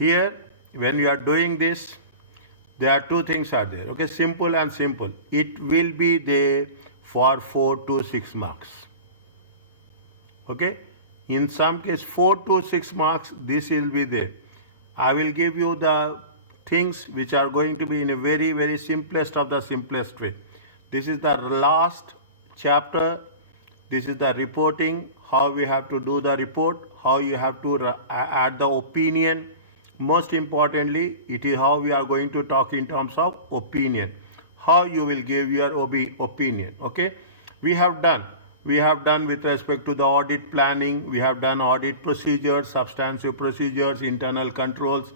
Here, when you are doing this, there are two things are there. Okay, simple and simple. It will be there for 4 to 6 marks. Okay, in some case 4 to 6 marks, this will be there. I will give you the things which are going to be in a very, very simplest of the simplest way. This is the last chapter. This is the reporting, how we have to do the report, how you have to add the opinion. Most importantly, it is how we are going to talk in terms of opinion, how you will give your opinion. Okay, we have done with respect to the audit planning, we have done audit procedures, substantive procedures, internal controls.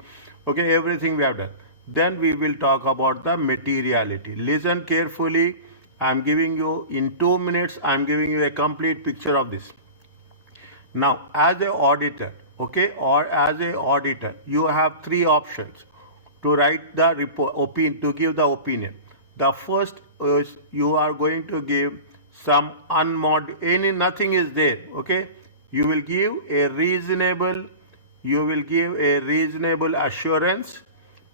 Okay, everything we have done. Then we will talk about the materiality. Listen carefully. I am giving you in 2 minutes, I am giving you a complete picture of this. Now, as an auditor, okay, or as an auditor, you have 3 options to write the report, to give the opinion. The first is you are going to give some nothing is there, okay. You will give a reasonable assurance,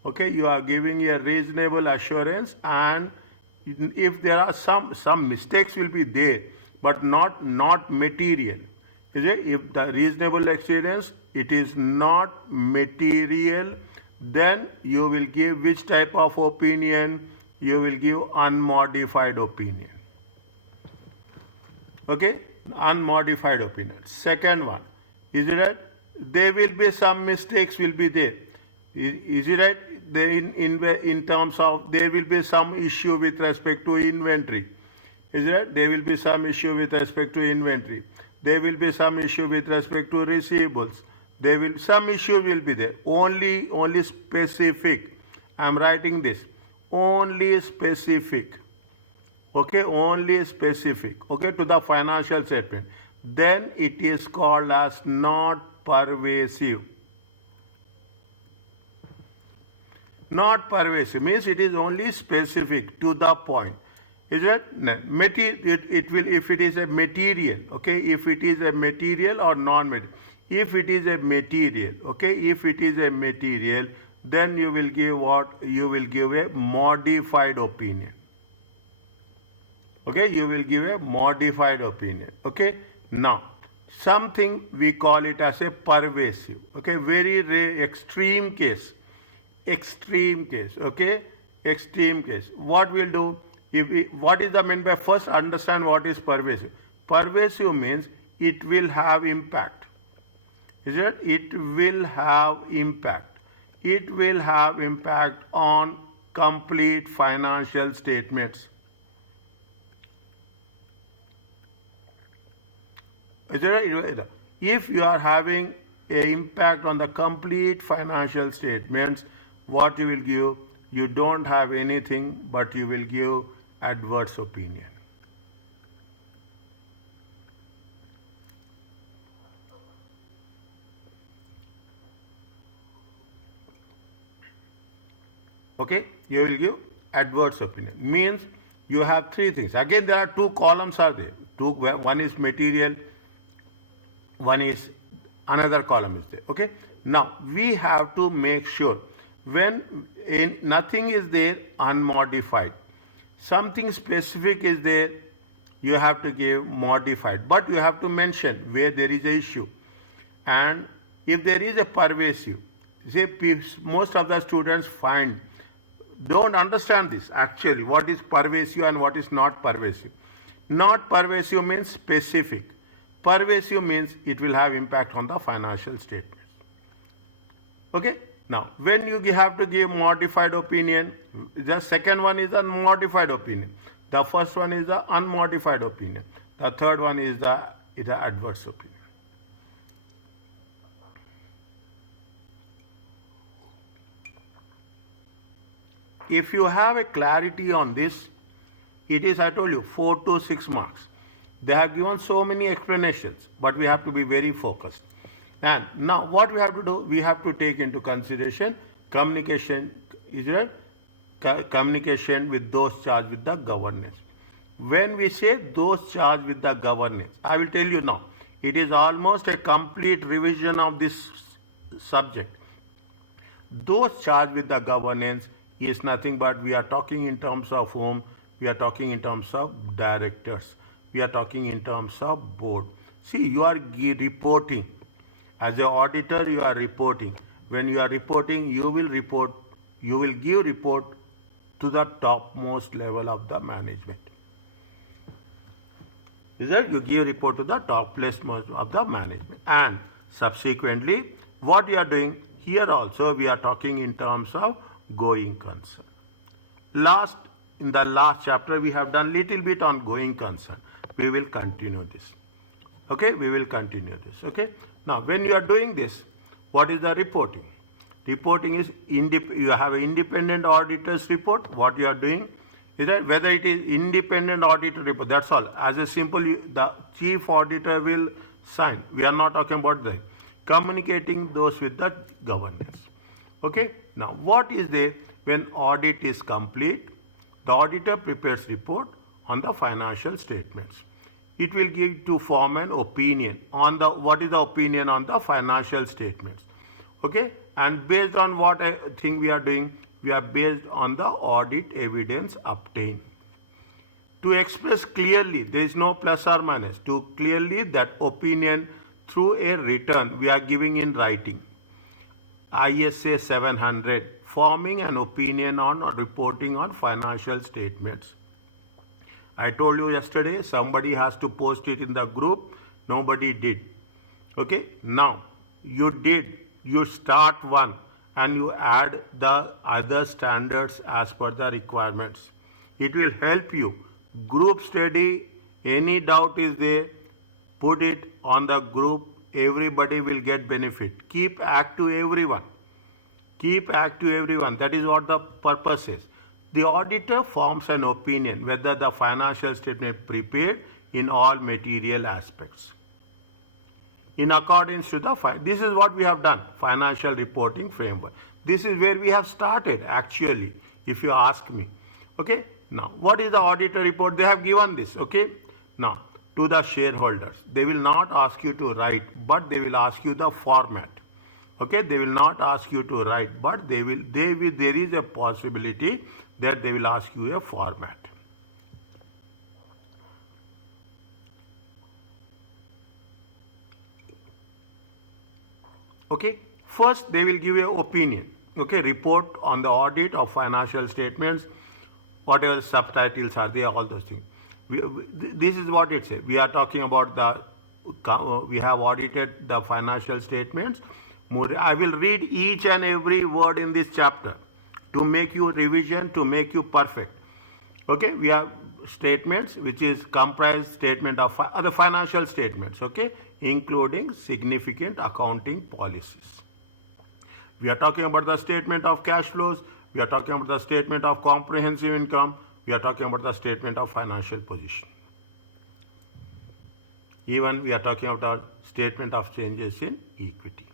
okay. You are giving a reasonable assurance, and if there are some mistakes will be there, but not material. Is it? If the reasonable assurance, it is not material, then you will give which type of opinion? You will give unmodified opinion. Okay, unmodified opinion. Second one, is it right? There will be some mistakes will be there. Is it right? In terms of there will be some issue with respect to inventory. Is it right? There will be some issue with respect to inventory. There will be some issue with respect to receivables. Some issue will be there. Only specific. I am writing this. Only specific. Okay, only specific. Okay, to the financial statement. Then it is called as not pervasive. Not pervasive means it is only specific, to the point. Is it? It will, if it is a material, okay, if it is a material or non-material. If it is a material, okay, if it is a material, then you will give what? You will give a modified opinion. Okay, you will give a modified opinion. Okay, now something we call it as a pervasive. Okay, very rare, extreme case. Extreme case. Okay, extreme case. What we'll do? What is the mean by first understand what is pervasive? Pervasive means it will have impact. Is it? It will have impact. It will have impact on complete financial statements. Is it? If you are having an impact on the complete financial statements, what you will give? You don't have anything, but you will give adverse opinion. Okay, you will give adverse opinion. Means you have 3 things. Again, there are 2 columns are there. One is material, one is another column is there. Okay. Now we have to make sure when nothing is there unmodified, something specific is there, you have to give modified, but you have to mention where there is a issue. And if there is a pervasive, say most of the students don't understand this actually, what is pervasive and what is not pervasive. Not pervasive means specific. Pervasive means it will have impact on the financial statements. Okay. Now, when you have to give modified opinion, the second one is a modified opinion. The first one is the unmodified opinion. The third one is the adverse opinion. If you have a clarity on this, it is, I told you, 4 to 6 marks. They have given so many explanations, but we have to be very focused. And now what we have to do? We have to take into consideration communication, is it? Communication with those charged with the governance. When we say those charged with the governance, I will tell you now, it is almost a complete revision of this subject. Those charged with the governance is nothing but we are talking in terms of whom? We are talking in terms of directors. We are talking in terms of board. See, you are reporting. As an auditor, you are reporting. When you are reporting, you will give report to the topmost level of the management. Is that you give report to the topmost of the management. And subsequently, what you are doing, here also we are talking in terms of going concern. In the last chapter, we have done little bit on going concern. We will continue this. Okay, we will continue this. Okay. Now, when you are doing this, what is the reporting? Reporting is you have an independent auditor's report. What you are doing is that whether it is independent auditor report, that's all. As a simple, the chief auditor will sign. We are not talking about the communicating those with the governance. Okay. Now, what is there when audit is complete? The auditor prepares report on the financial statements. It will give to form an opinion on what is the opinion on the financial statements. Okay, and based on what I think we are doing, we are based on the audit evidence obtained. To express clearly, there is no plus or minus. To clearly that opinion through a return, we are giving in writing. ISA 700, forming an opinion on or reporting on financial statements. I told you yesterday, somebody has to post it in the group. Nobody did. Okay, now you did. You start one and you add the other standards as per the requirements. It will help you. Group study, any doubt is there, put it on the group. Everybody will get benefit. Keep active everyone. Keep active everyone. That is what the purpose is. The auditor forms an opinion whether the financial statement prepared in all material aspects. In accordance to this is what we have done, financial reporting framework. This is where we have started actually, if you ask me. Okay, now what is the auditor report? They have given this, okay. Now, to the shareholders, they will not ask you to write, but they will ask you the format. Okay, they will not ask you to write, but there is a possibility that they will ask you a format. Okay, first they will give you an opinion. Okay, report on the audit of financial statements, whatever the subtitles are there, all those things. This is what it says. We are talking about we have audited the financial statements. I will read each and every word in this chapter to make you revision, to make you perfect. Okay, we have statements which is comprised statement of other financial statements, okay, including significant accounting policies. We are talking about the statement of cash flows, we are talking about the statement of comprehensive income, we are talking about the statement of financial position. Even we are talking about the statement of changes in equity.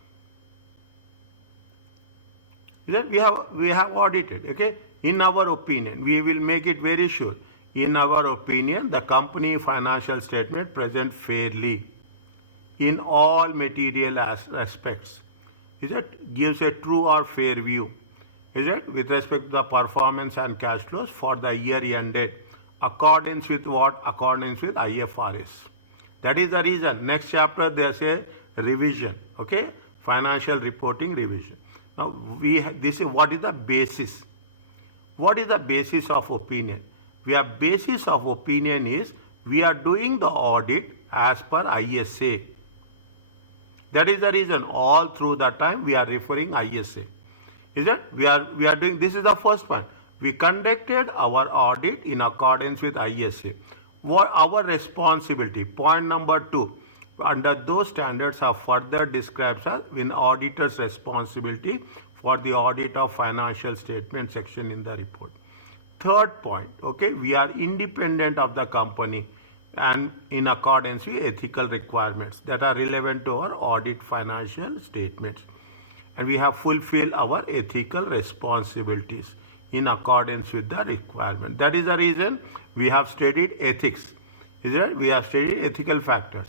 That we have audited, okay. In our opinion, we will make it very sure. In our opinion, the company financial statement present fairly in all material aspects. Is it gives a true or fair view? Is it with respect to the performance and cash flows for the year ended, accordance with what? Accordance with IFRS. That is the reason. Next chapter there is a revision, okay, financial reporting revision. Now this is what is the basis. What is the basis of opinion? Basis of opinion is we are doing the audit as per ISA. That is the reason all through that time we are referring ISA. Is it? We are doing, this is the first point. We conducted our audit in accordance with ISA. What our responsibility? Point number 2. Under those standards are further described as in auditor's responsibility for the audit of financial statement section in the report. Third point, okay, we are independent of the company and in accordance with ethical requirements that are relevant to our audit financial statements. And we have fulfilled our ethical responsibilities in accordance with the requirement. That is the reason we have studied ethics. Is it? We have studied ethical factors.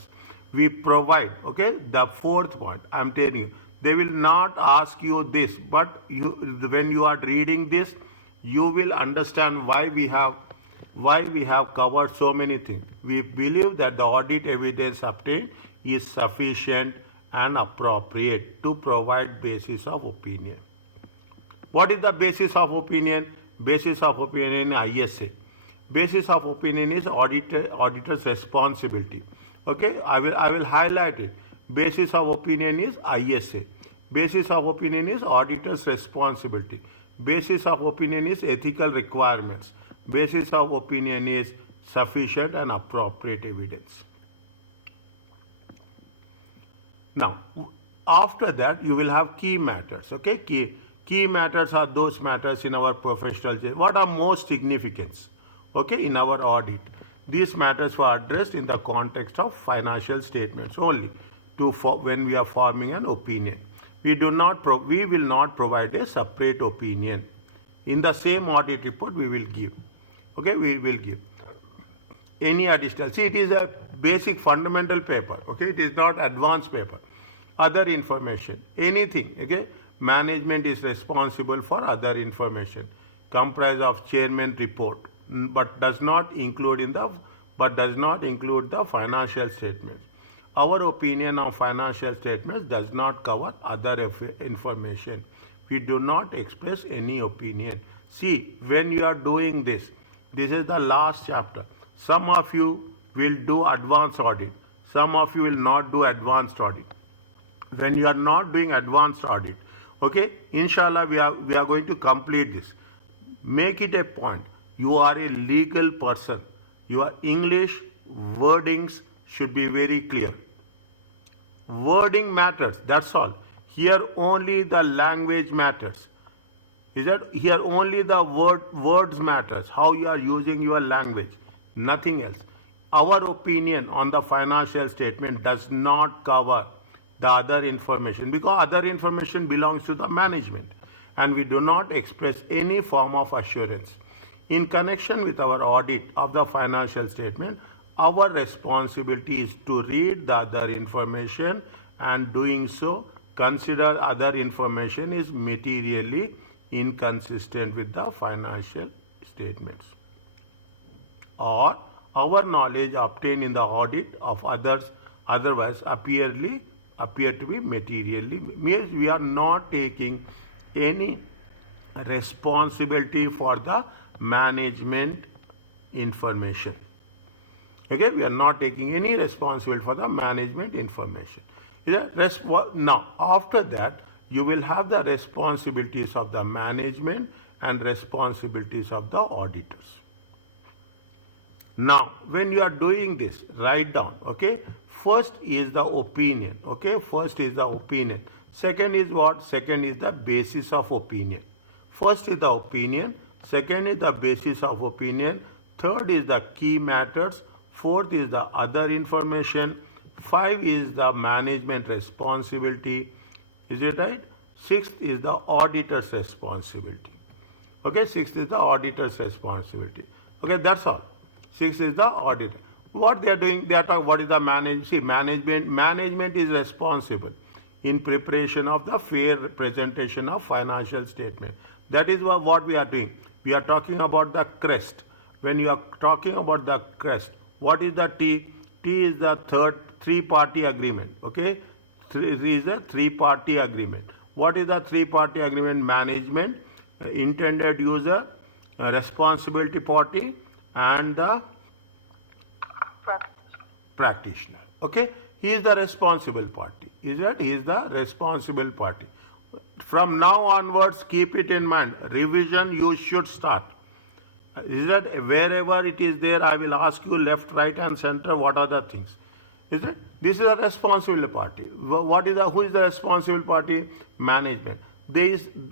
We provide, okay, the fourth point, I am telling you, They will not ask you this, but when you are reading this, you will understand why we have covered so many things. We believe that the audit evidence obtained is sufficient and appropriate to provide basis of opinion. What is the basis of opinion? Basis of opinion in ISA. Basis of opinion is auditor's responsibility. Okay, I will highlight it. Basis of opinion is ISA. Basis of opinion is auditor's responsibility. Basis of opinion is ethical requirements. Basis of opinion is sufficient and appropriate evidence. Now, after that, you will have key matters. Okay, key matters are those matters in our professional what are most significance. Okay, in our audit, these matters were addressed in the context of financial statements only. When we are forming an opinion, we will not provide a separate opinion. In the same audit report, we will give. Okay, we will give any additional. See, it is a basic fundamental paper. Okay, it is not advanced paper. Other information, anything. Okay, management is responsible for other information, comprise of chairman report, but does not include the financial statements. Our opinion on financial statements does not cover other information. We do not express any opinion. See, when you are doing this is the last chapter. Some of you will do advanced audit. Some of you will not do advanced audit. When you are not doing advanced audit, okay, inshallah, we are going to complete this. Make it a point. You are a legal person. Your English wordings should be very clear. Wording matters, that's all. Here only the language matters. Is that here only the words matters, how you are using your language, nothing else. Our opinion on the financial statement does not cover the other information because other information belongs to the management and we do not express any form of assurance. In connection with our audit of the financial statement, our responsibility is to read the other information and doing so, consider other information is materially inconsistent with the financial statements. Or our knowledge obtained in the audit of others otherwise appear to be materially, means we are not taking any responsibility for the management information. Okay, we are not taking any responsibility for the management information. Now, after that, you will have the responsibilities of the management and responsibilities of the auditors. Now, when you are doing this, write down, okay? First is the opinion, okay? First is the opinion. Second is what? Second is the basis of opinion. First is the opinion. Second is the basis of opinion. Third is the key matters. Fourth is the other information. 5 is the management responsibility. Is it right? Sixth is the auditor's responsibility. Okay, sixth is the auditor's responsibility. Okay, that's all. Sixth is the auditor. What they are doing, they are talking, what is the management is responsible in preparation of the fair presentation of financial statement. That is what we are doing. We are talking about the crest. When you are talking about the crest, what is the T? T is the three-party agreement. Okay, is a three-party agreement. What is the three-party agreement? Management, intended user, responsibility party, and the practitioner. Okay, he is the responsible party. Is that he is the responsible party? From now onwards, keep it in mind. Revision you should start. Is that wherever it is there, I will ask you left, right, and center. What are the things? Is it? This is a responsible party. Who is the responsible party? Management.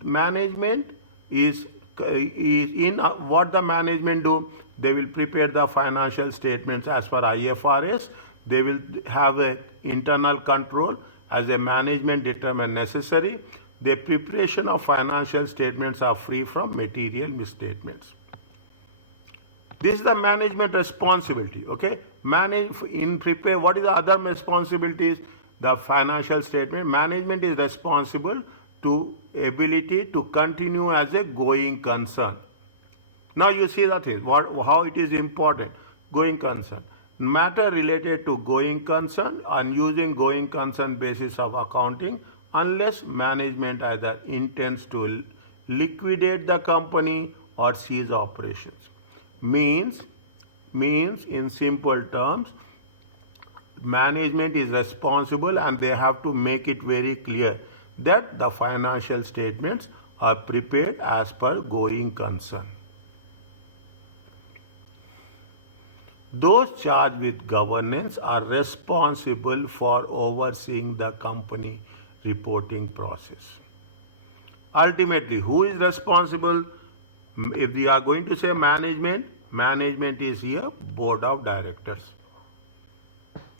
Management is in what the management do? They will prepare the financial statements as per IFRS. They will have an internal control as a management determine necessary. The preparation of financial statements are free from material misstatements. This is the management responsibility. Okay, what is the other responsibilities? the financial statement, management is responsible to ability to continue as a going concern. Now you see that is how it is important. Going concern. Matter related to going concern and using going concern basis of accounting unless management either intends to liquidate the company or cease operations. Means in simple terms, management is responsible and they have to make it very clear that the financial statements are prepared as per going concern. Those charged with governance are responsible for overseeing the company reporting process. Ultimately, who is responsible? If we are going to say management, management is here, board of directors.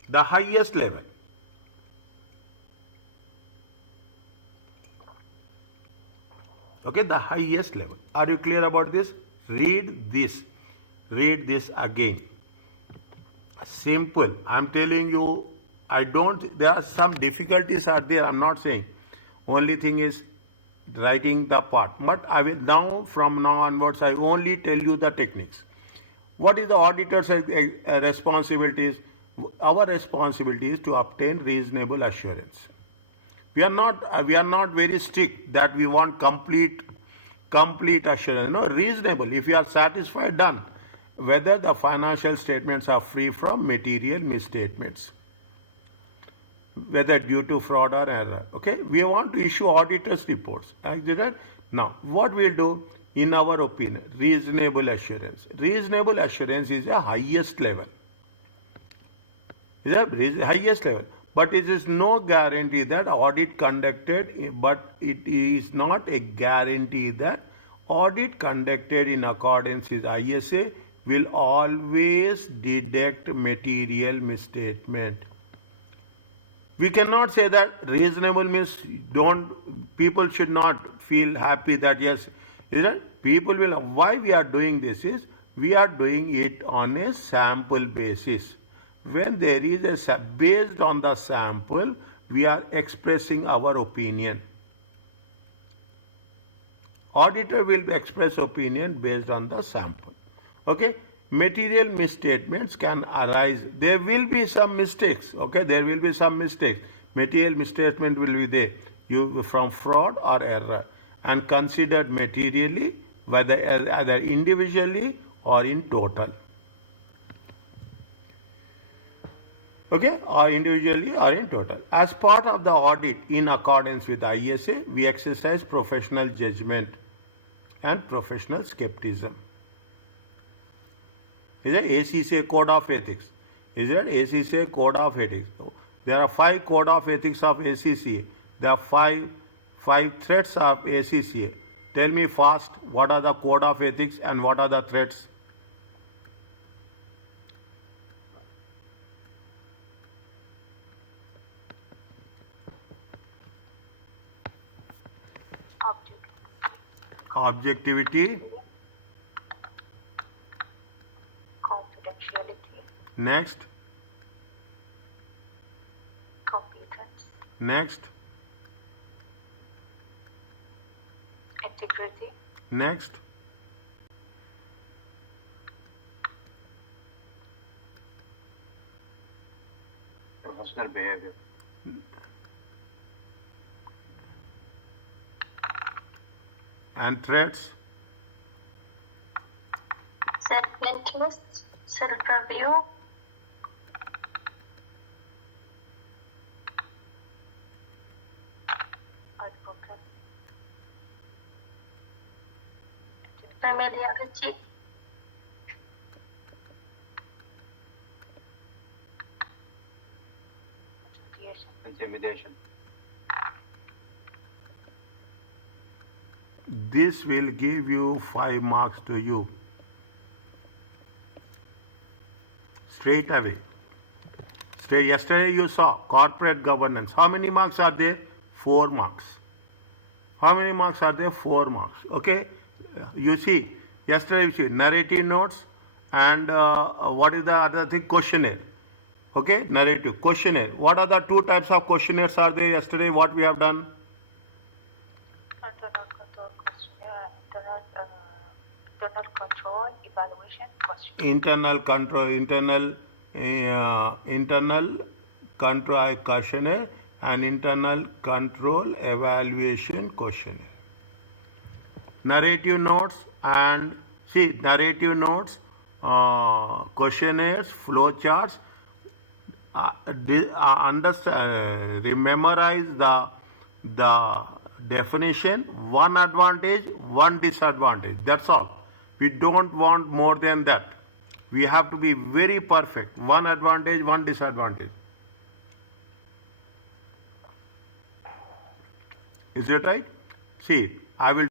The highest level. Okay, the highest level. Are you clear about this? Read this. Read this again. Simple. I'm telling you, there are some difficulties are there, I'm not saying. Only thing is writing the part. But I will now, from now onwards, I only tell you the techniques. What is the auditor's responsibilities? Our responsibility is to obtain reasonable assurance. We are not very strict that we want complete assurance. No, reasonable. If you are satisfied, done. Whether the financial statements are free from material misstatements, whether due to fraud or error. Okay, we want to issue auditors reports. Now, what we'll do, in our opinion, reasonable assurance. Reasonable assurance is the highest level. Is the highest level. But it is no guarantee that audit conducted, but it is not a guarantee that audit conducted in accordance with ISA will always detect material misstatement. We cannot say that reasonable means people should not feel happy that yes, people will, why we are doing this is, we are doing it on a sample basis. When there is based on the sample, we are expressing our opinion. Auditor will express opinion based on the sample. Okay, material misstatements can arise. There will be some mistakes. Okay, there will be some mistakes. Material misstatement will be there from fraud or error and considered materially, whether either individually or in total. Okay, or individually or in total. As part of the audit in accordance with ISA, we exercise professional judgment and professional skepticism. Is it ACCA Code of Ethics? Is it ACCA Code of Ethics? There are 5 Code of Ethics of ACCA. There are 5 threats of ACCA. Tell me fast, what are the Code of Ethics and what are the threats? Objectivity. Confidentiality. Next. Competence. Next. Integrity. Next. Professional behavior. And threats. Self-interest. Self-review. Advocate. Familiarity. Intimidation. This will give you 5 marks to you. Straight away. Yesterday you saw corporate governance. How many marks are there? 4 marks. How many marks are there? 4 marks. Okay. You see, yesterday you see narrative notes and what is the other thing? Questionnaire. Okay, narrative. Questionnaire. What are the two types of questionnaires are there yesterday? What we have done? Internal control questionnaire, internal control evaluation questionnaire. Internal control questionnaire and internal control evaluation questionnaire. Narrative notes and see narrative notes, questionnaires, flowcharts. Memorize the definition, one advantage, one disadvantage. That's all. We don't want more than that. We have to be very perfect. One advantage, one disadvantage. Is it right? See, I will.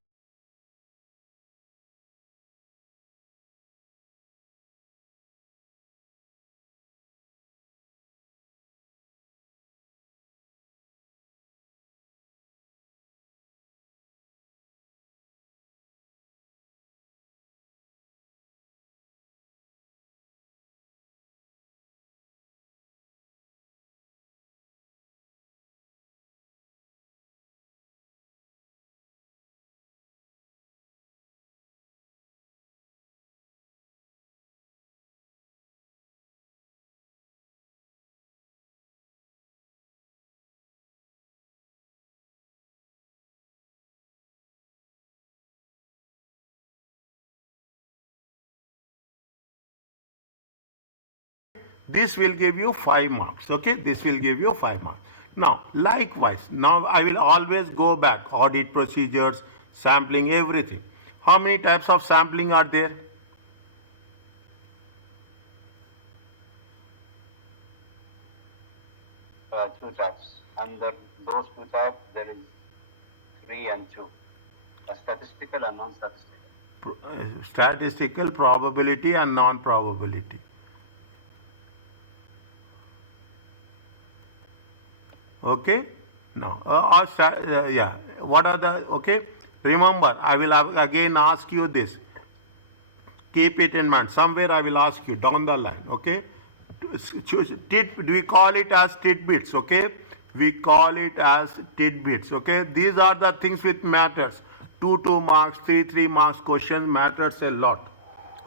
This will give you 5 marks. Okay, this will give you 5 marks. Now, likewise, now I will always go back. Audit procedures, sampling, everything. How many types of sampling are there? Two types. Under those two types, there is 3 and 2. Statistical and non-statistical. Statistical, probability and non-probability. Okay. Now, yeah. What are the, okay? Remember, I will again ask you this. Keep it in mind. Somewhere I will ask you down the line. Okay. We call it as tidbits. Okay. We call it as tidbits. Okay. These are the things which matters. 2 marks, 3 marks question matters a lot.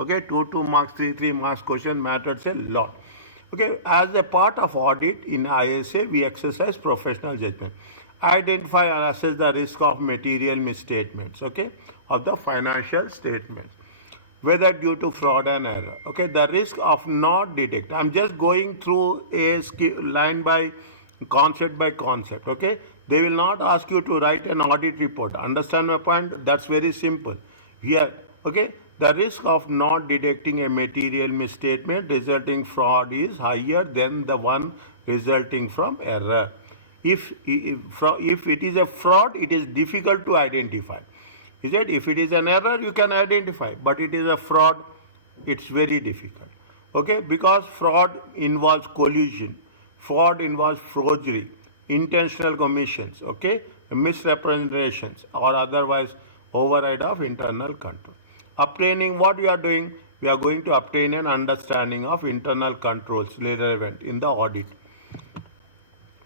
Okay. 2 marks, 3 marks question matters a lot. Okay, as a part of audit in ISA, we exercise professional judgment. Identify and assess the risk of material misstatements, okay, of the financial statements, whether due to fraud and error. Okay, the risk of not detect. I'm just going through a line by concept, okay. They will not ask you to write an audit report. Understand my point? That's very simple. Here, okay. The risk of not detecting a material misstatement resulting fraud is higher than the one resulting from error. If it is a fraud, it is difficult to identify. Is it? If it is an error, you can identify. But it is a fraud, it's very difficult. Okay? Because fraud involves collusion. Fraud involves forgery, intentional commissions, okay? Misrepresentations or otherwise override of internal control. Obtaining what we are doing, we are going to obtain an understanding of internal controls relevant in the audit.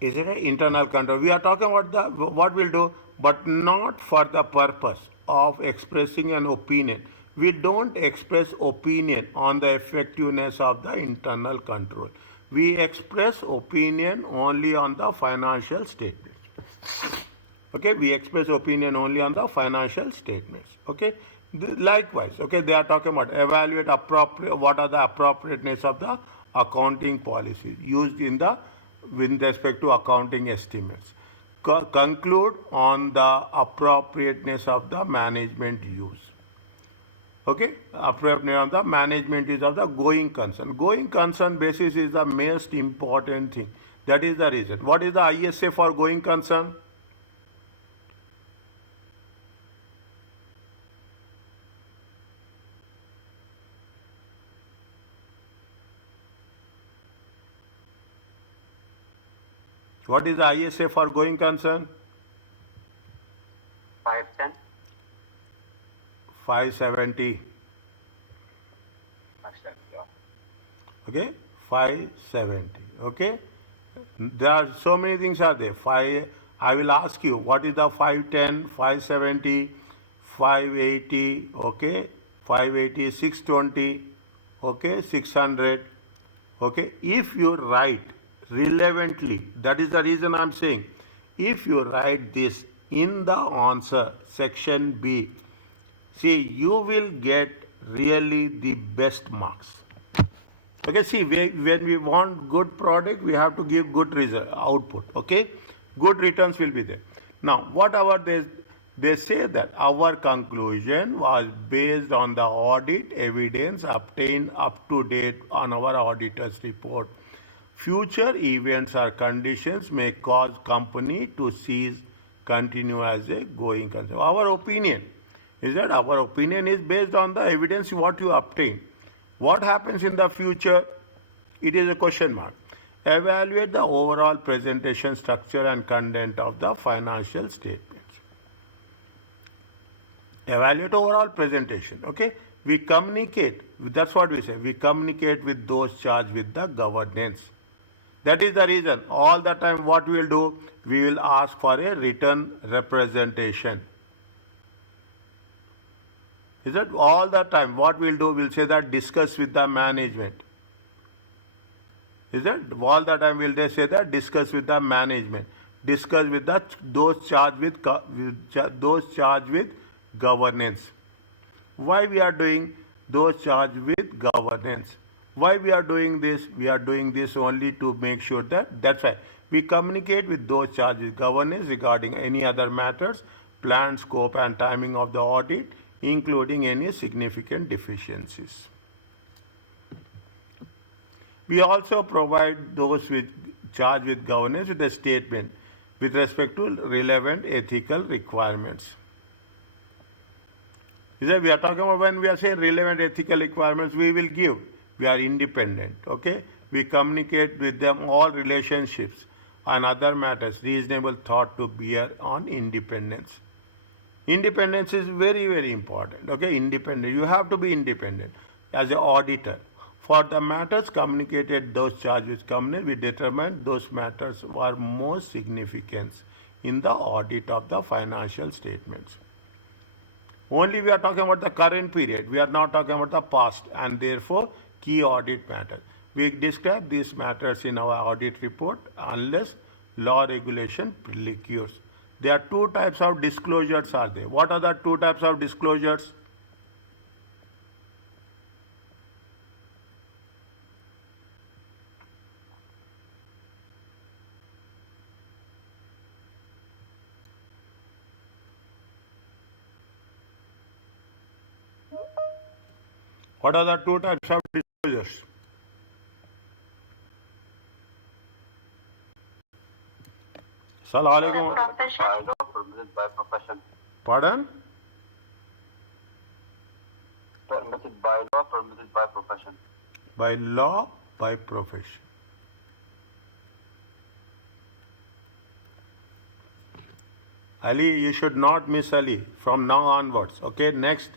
Is it an internal control? We are talking about what we'll do, but not for the purpose of expressing an opinion. We don't express opinion on the effectiveness of the internal control. We express opinion only on the financial statements. Okay, we express opinion only on the financial statements. Okay. Likewise, okay, they are talking about evaluate what are the appropriateness of the accounting policies used with respect to accounting estimates. Conclude on the appropriateness of the management use. Okay, appropriateness of the management use of the going concern. Going concern basis is the most important thing. That is the reason. What is the ISA for going concern? What is the ISA for going concern? 510. 570. 570. Okay, 570. Okay, there are so many things are there. I will ask you what is the 510, 570, 580, okay, 580, 620, okay, 600, okay. If you write relevantly, that is the reason I'm saying, if you write this in the answer section B, see, you will get really the best marks. Okay, see, when we want good product, we have to give good result, output, okay? Good returns will be there. Now, whatever they say that our conclusion was based on the audit evidence obtained up to date on our auditor's report. Future events or conditions may cause company to cease continue as a going concern. Our opinion is that our opinion is based on the evidence what you obtain. What happens in the future? It is a question mark. Evaluate the overall presentation structure and content of the financial statements. Evaluate overall presentation. Okay, we communicate. That's what we say. We communicate with those charged with the governance. That is the reason. All the time, what we will do, we will ask for a written representation. Is that all the time? What we'll do, we'll say that discuss with the management. Is that all the time? We'll say that discuss with the management. Discuss with those charged with governance. Why we are doing those charged with governance? Why we are doing this? We are doing this only to make sure that's why we communicate with those charged with governance regarding any other matters, plan, scope, and timing of the audit, including any significant deficiencies. We also provide those charged with governance with a statement with respect to relevant ethical requirements. We are talking about when we are saying relevant ethical requirements, we will give. We are independent, okay? We communicate with them all relationships and other matters, reasonable thought to bear on independence. Independence is very, very important, okay? Independent. You have to be independent as an auditor. For the matters communicated, those charged with company, we determine those matters were most significant in the audit of the financial statements. Only we are talking about the current period. We are not talking about the past, and therefore key audit matters. We describe these matters in our audit report unless law regulation precludes. There are two types of disclosures are there. What are the two types of disclosures? What are the two types of disclosures? Assalamu alaikum. By law, permitted by profession. Pardon? Permitted by law, permitted by profession. By law, by profession. Ali, you should not miss Ali from now onwards. Okay, next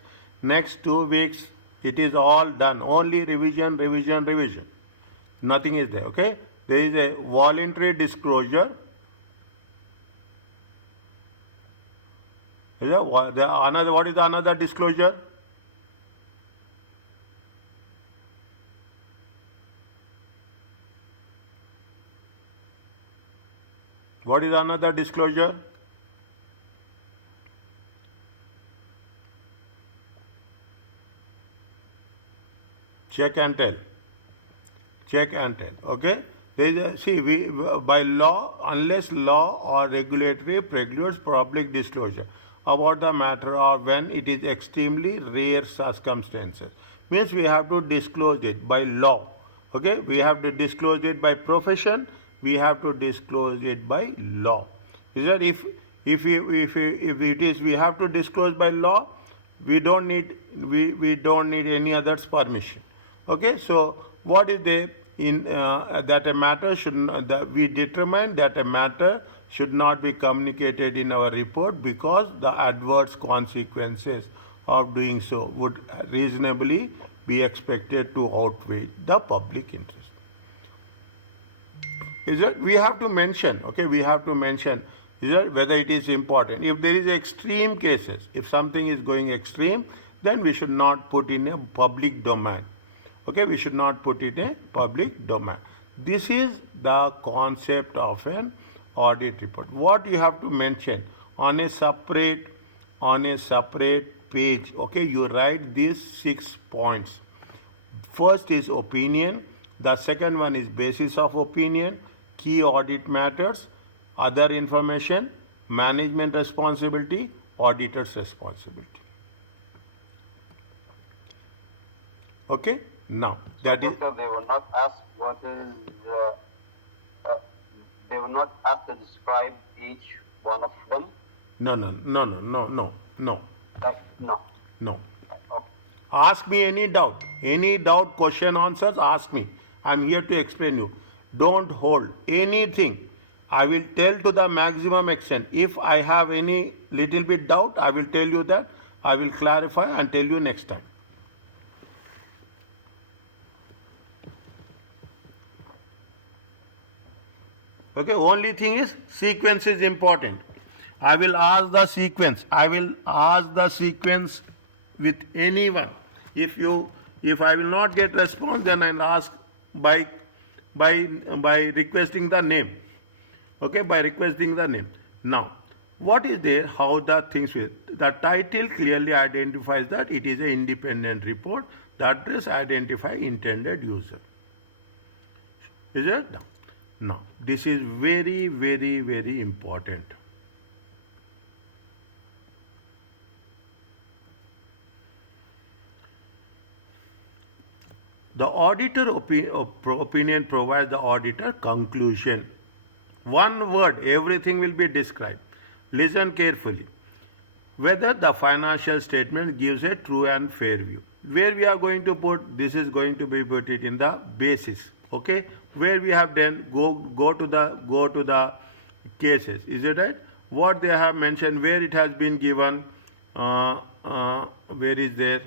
2 weeks, it is all done. Only revision, revision, revision. Nothing is there. Okay, there is a voluntary disclosure. What is the another disclosure? What is another disclosure? Check and tell. Check and tell. Okay. See, by law, unless law or regulatory precludes public disclosure about the matter or when it is extremely rare circumstances, means we have to disclose it by law. Okay, we have to disclose it by profession. We have to disclose it by law. Is that if it is we have to disclose by law, we don't need any other's permission. Okay, so what is there in that a matter should not, we determine that a matter should not be communicated in our report because the adverse consequences of doing so would reasonably be expected to outweigh the public interest. is it? We have to mention, okay, we have to mention, is it, whether it is important. If there is extreme cases, if something is going extreme, then we should not put in a public domain. Okay, we should not put it in a public domain. This is the concept of an audit report. What you have to mention on a separate page, okay, you write these 6 points. First is opinion, the second one is basis of opinion, key audit matters, other information, management responsibility, auditor's responsibility. Okay, now that is. Doctor, they will not ask what is. They will not ask to describe each one of them. No. No. No. Okay. Ask me any doubt, question, answers, ask me. I'm here to explain you. Don't hold anything. I will tell to the maximum extent. If I have any little bit doubt, I will tell you that. I will clarify and tell you next time. Okay, only thing is sequence is important. I will ask the sequence. I will ask the sequence with anyone. If I will not get response, then I'll ask by requesting the name. Okay, by requesting the name. Now, what is there? How the things will? The title clearly identifies that it is an independent report. The address identify intended user. Is it? Now, this is very, very, very important. The auditor opinion provides the auditor conclusion. One word, everything will be described. Listen carefully. Whether the financial statement gives a true and fair view. Where we are going to put, this is going to be put it in the basis. Okay, where we have done, go to the cases. Is it right? What they have mentioned, where it has been given, where is there?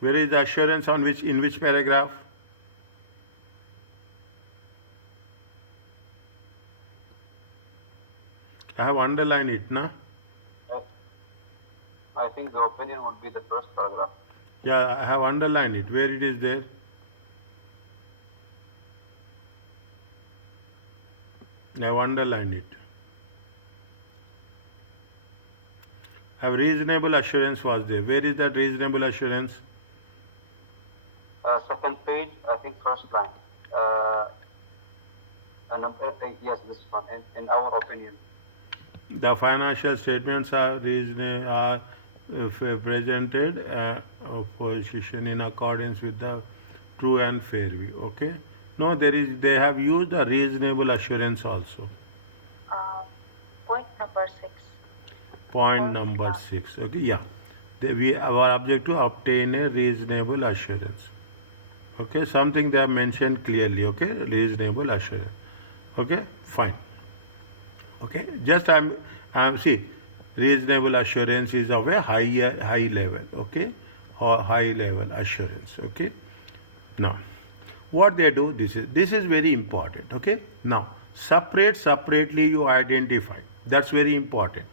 Where is the assurance on which, in which paragraph? I have underlined it, na? I think the opinion would be the first paragraph. Yeah, I have underlined it. Where it is there? I have underlined it. Have reasonable assurance was there. Where is that reasonable assurance? Second page, I think first line. Yes, this one. In our opinion. The financial statements are presented position in accordance with the true and fair view. Okay. No, they have used a reasonable assurance also. Point number 6. Point number 6. Okay. Yeah. Our object to obtain a reasonable assurance. Okay. Something they have mentioned clearly. Okay. Reasonable assurance. Okay. Fine. Okay. Just see. Reasonable assurance is of a high level, okay, or high level assurance, okay. Now, what they do, this is very important, okay. Now, separately you identify. That's very important.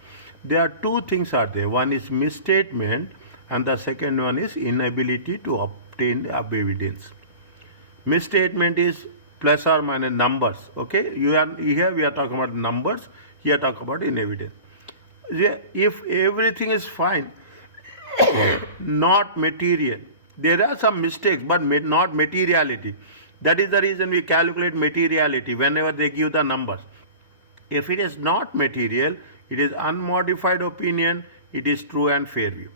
There are two things are there. One is misstatement, and the second one is inability to obtain evidence. Misstatement is plus or minus numbers, okay. Here we are talking about numbers. Here talk about in evidence. If everything is fine, not material, there are some mistakes, but not materiality. That is the reason we calculate materiality whenever they give the numbers. If it is not material, it is unmodified opinion, it is true and fair view.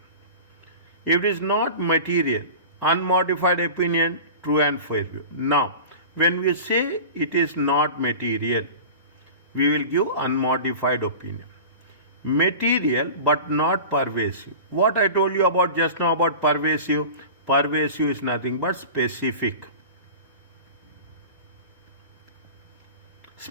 If it is not material, unmodified opinion, true and fair view. Now, when we say it is not material, we will give unmodified opinion. Material but not pervasive. What I told you about just now about pervasive is nothing but specific.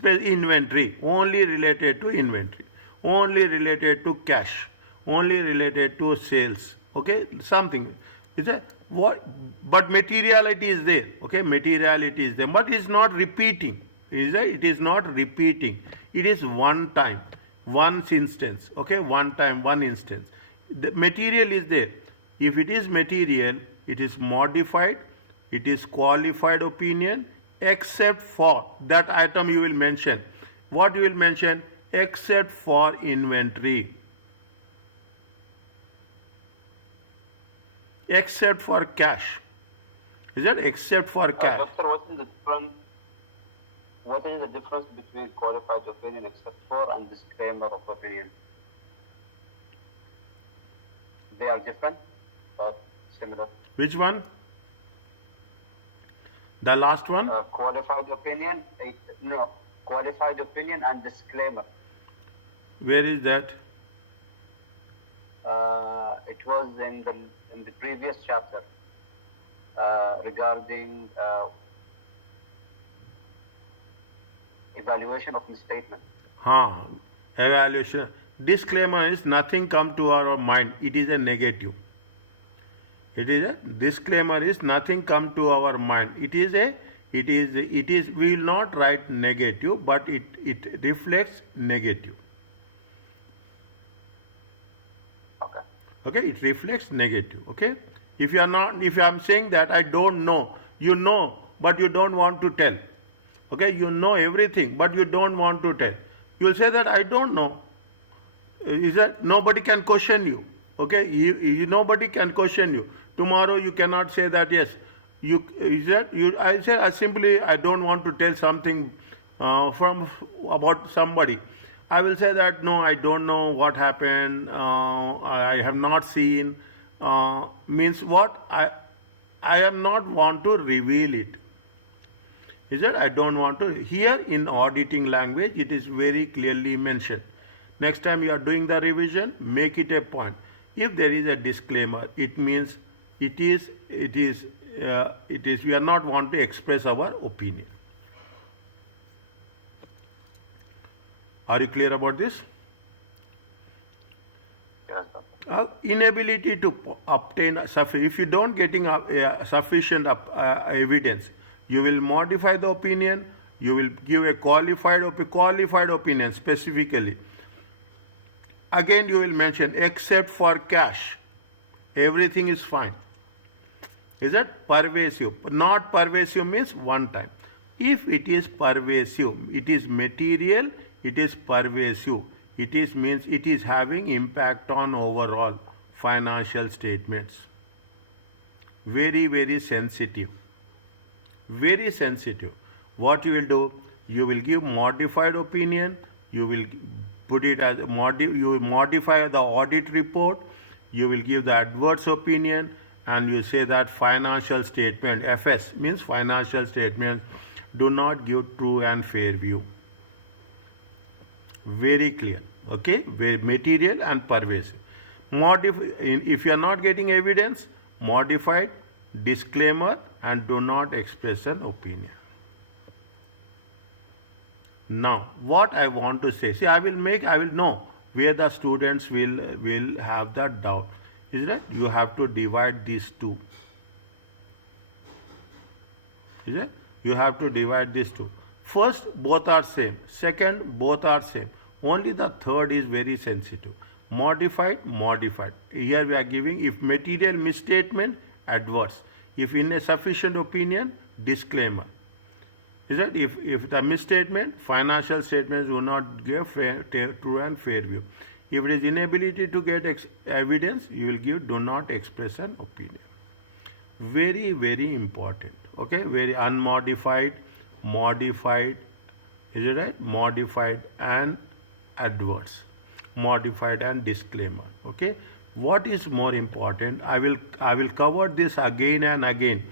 Inventory, only related to inventory, only related to cash, only related to sales, Okay, something. Is a what? But materiality is there. Okay, materiality is there, but it's not repeating. It is not repeating. It is one time, one instance. Okay, one time, one instance. The material is there. If it is material, it is modified. It is qualified opinion, except for that item you will mention. What you will mention? Except for inventory. Except for cash. Is that except for cash? Doctor, what is the difference between qualified opinion except for and disclaimer of opinion? They are different or similar? Which one? The last one? Qualified opinion, no, qualified opinion and disclaimer. Where is that? It was in the previous chapter regarding evaluation of misstatement. Evaluation. Disclaimer is nothing come to our mind. It is a negative. It is a disclaimer is nothing come to our mind. We will not write negative, but it reflects negative. Okay, it reflects negative. Okay, if I am saying that I don't know, you know, but you don't want to tell. Okay, you know everything, but you don't want to tell. You will say that I don't know. Is that nobody can question you? Okay, nobody can question you. Tomorrow you cannot say that yes. I say I don't want to tell something about somebody. I will say that no, I don't know what happened. I have not seen. Means what? I am not want to reveal it. Is that I don't want to. Here in auditing language, it is very clearly mentioned. Next time you are doing the revision, make it a point. If there is a disclaimer, it means we are not want to express our opinion. Are you clear about this? Yes, Inability to obtain if you don't getting sufficient evidence, you will modify the opinion. You will give a qualified opinion specifically. Again, you will mention except for cash, everything is fine. Is that pervasive? Not pervasive means one time. If it is pervasive, it is material, it is pervasive. Means it is having impact on overall financial statements. Very, very sensitive. Very sensitive. What you will do? You will give modified opinion. You will put it as you will modify the audit report. You will give the adverse opinion, and you say that financial statement FS means financial statements do not give true and fair view. Very clear. Okay, very material and pervasive. If you are not getting evidence, modified, disclaimer, and do not express an opinion. Now, what I want to say, see, I will know where the students will have that doubt. Is that you have to divide these two. Is it? You have to divide these two. First, both are same. Second, both are same. Only the third is very sensitive. Modified. Here we are giving if material misstatement, adverse. If in a sufficient opinion, disclaimer. Is that if the misstatement, financial statements do not give true and fair view. If it is inability to get evidence, you will give do not express an opinion. Very, very important. Okay, very unmodified, modified, is it right? Modified and adverse, modified and disclaimer. Okay, what is more important? I will cover this again and again.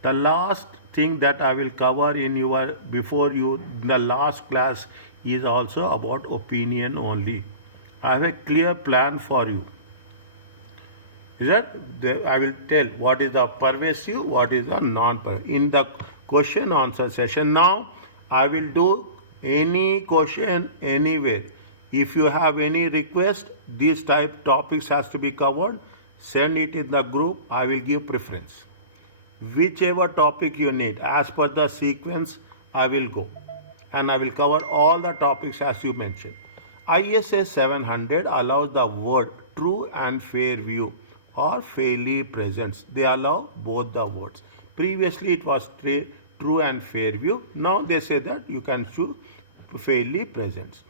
The last thing that I will cover in the last class is also about opinion only. I have a clear plan for you. Is that I will tell what is the pervasive, what is the non-pervasive in the question answer session. Now I will do any question anywhere. If you have any request, these type topics has to be covered. send it in the group. I will give preference. Whichever topic you need, as per the sequence, I will go. And I will cover all the topics as you mentioned. ISA 700 allows the word true and fair view or fairly presents. They allow both the words. Previously it was true and fair view. Now they say that you can choose fairly presents.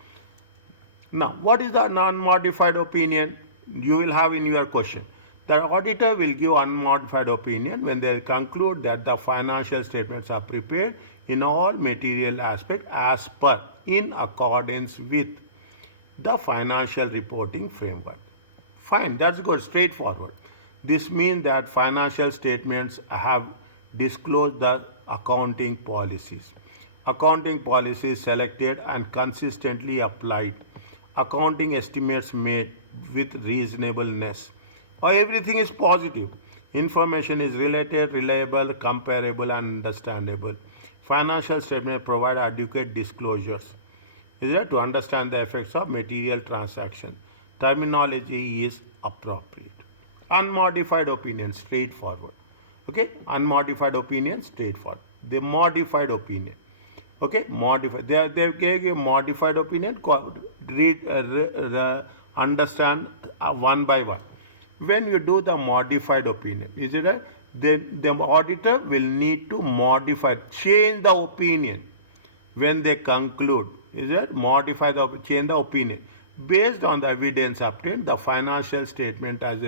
Now, what is the non-modified opinion? You will have in your question. The auditor will give unmodified opinion when they conclude that the financial statements are prepared in all material aspects as per, in accordance with the financial reporting framework. Fine, that's good, straightforward. This means that financial statements have disclosed the accounting policies. Accounting policies selected and consistently applied. Accounting estimates made with reasonableness. Or everything is positive. Information is related, reliable, comparable, and understandable. Financial statements provide adequate disclosures. Is that to understand the effects of material transaction? Terminology is appropriate. Unmodified opinion, straightforward. Okay, unmodified opinion, straightforward. The modified opinion. Okay, modified. They gave you modified opinion. Understand one by one. When you do the modified opinion, is it right? Then the auditor will need to modify, change the opinion when they conclude. Is it modify the change the opinion based on the evidence obtained? The financial statement as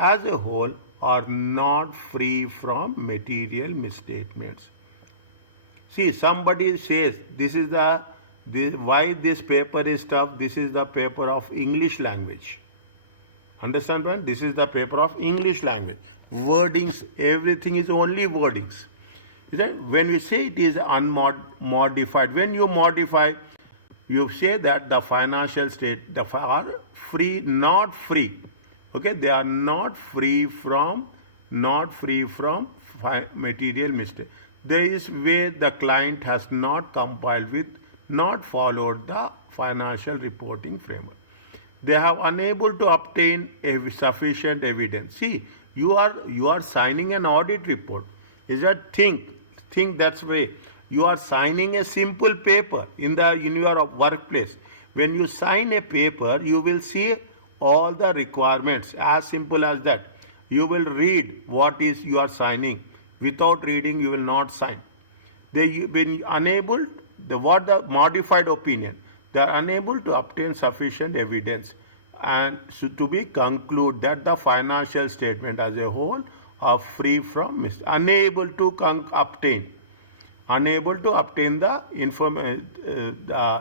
a whole are not free from material misstatements. See, somebody says this is why this paper is tough. This is the paper of English language. Understand one? This is the paper of English language. Wordings, everything is only wordings. Is that when we say it is unmodified, when you modify, you say that the financial state are free, not free. Okay, they are not free from material mistake. There is where the client has not complied with, not followed the financial reporting framework. They have unable to obtain sufficient evidence. See, you are signing an audit report. Is that think that's way. You are signing a simple paper in your workplace. When you sign a paper, you will see all the requirements, as simple as that. You will read what is you are signing. Without reading, you will not sign. They been unable, the modified opinion, they are unable to obtain sufficient evidence and to be conclude that the financial statement as a whole are free from unable to obtain the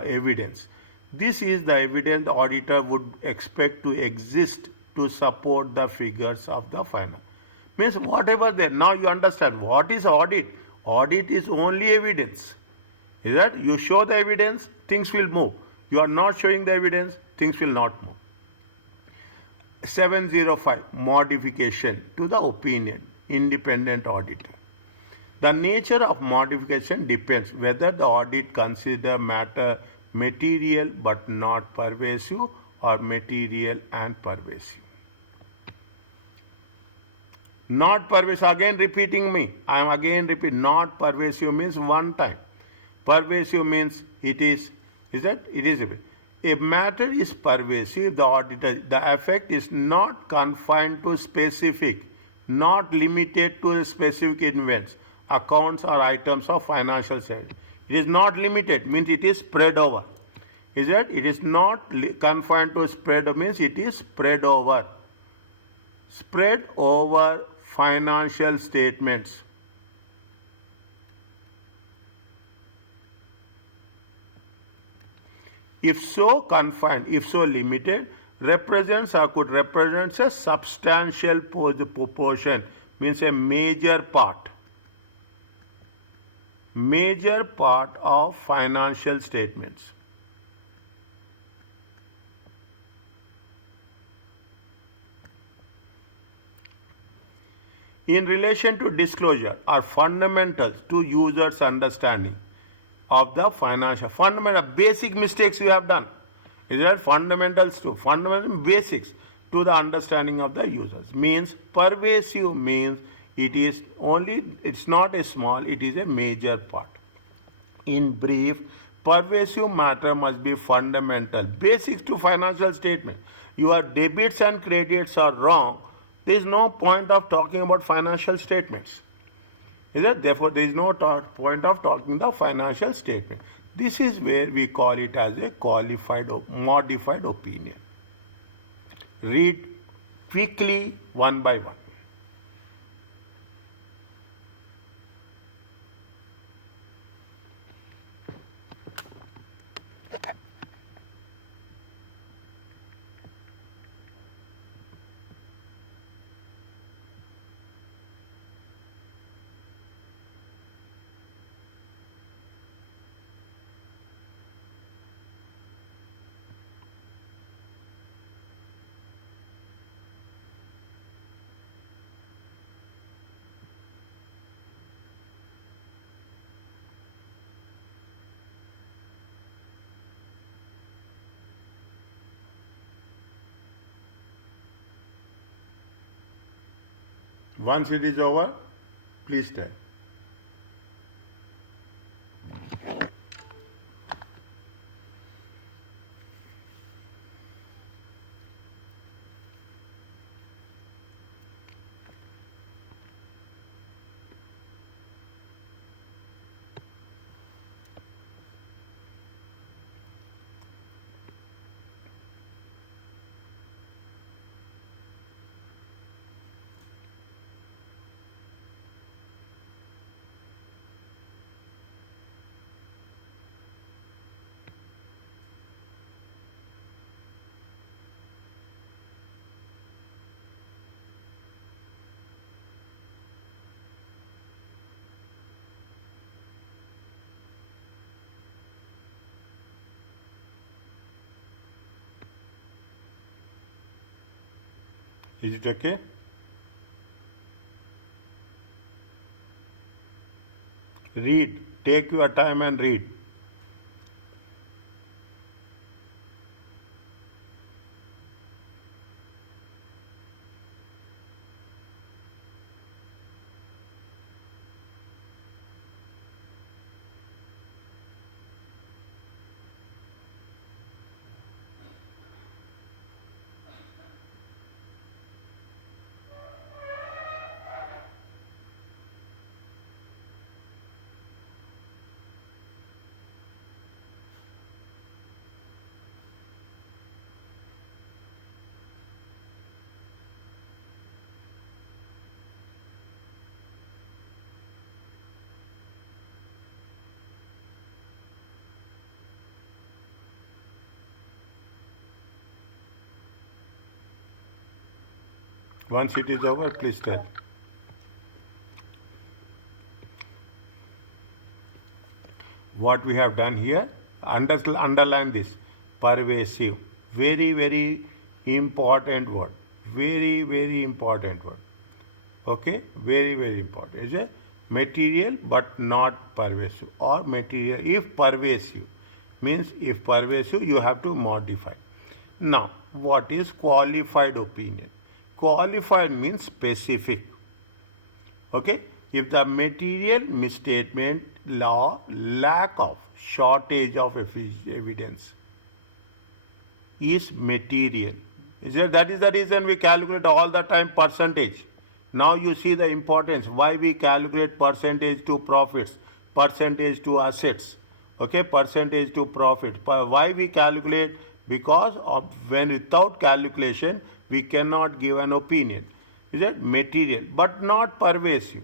evidence. This is the evidence the auditor would expect to exist to support the figures of the final. Means whatever there. Now you understand what is audit. Audit is only evidence. Is that you show the evidence, things will move. You are not showing the evidence, things will not move. 705, modification to the opinion, independent auditor. The nature of modification depends whether the audit consider matter material but not pervasive or material and pervasive. Not pervasive, again repeating me. I am again repeating. Not pervasive means one time. Pervasive means it is that? It is. A matter is pervasive, the effect is not confined to specific, not limited to specific events, accounts or items of financial statement. It is not limited, means it is spread over. Is that? It is not confined to spread, means it is spread over. Spread over financial statements. If so confined, if so limited, represents or could represent a substantial proportion, means a major part of financial statements. In relation to disclosure are fundamentals to users' understanding of the financial fundamental basic mistakes you have done. Is that fundamentals to fundamental basics? to the understanding of the users. Means pervasive means it's not a small, it is a major part. In brief, pervasive matter must be fundamental, basics to financial statement. Your debits and credits are wrong. There is no point of talking about financial statements. Is it? Therefore, there is no point of talking the financial statement. This is where we call it as a qualified or modified opinion. Read quickly one by one. Once it is over, please tell. Is it okay? Read. Take your time and read. Once it is over, please tell. What we have done here, underline this, pervasive. Very, very important word. Very, very important word. Okay? Very, very important. Is a material but not pervasive, or material if pervasive. Means if pervasive, you have to modify. Now, what is qualified opinion? Qualified means specific. Okay? If the material misstatement, law, lack of, shortage of evidence is material. That is the reason we calculate all the time percentage. Now you see the importance why we calculate percentage to profits, percentage to assets, okay, percentage to profit. Why we calculate? Because of when without calculation we cannot give an opinion. Is it material but not pervasive?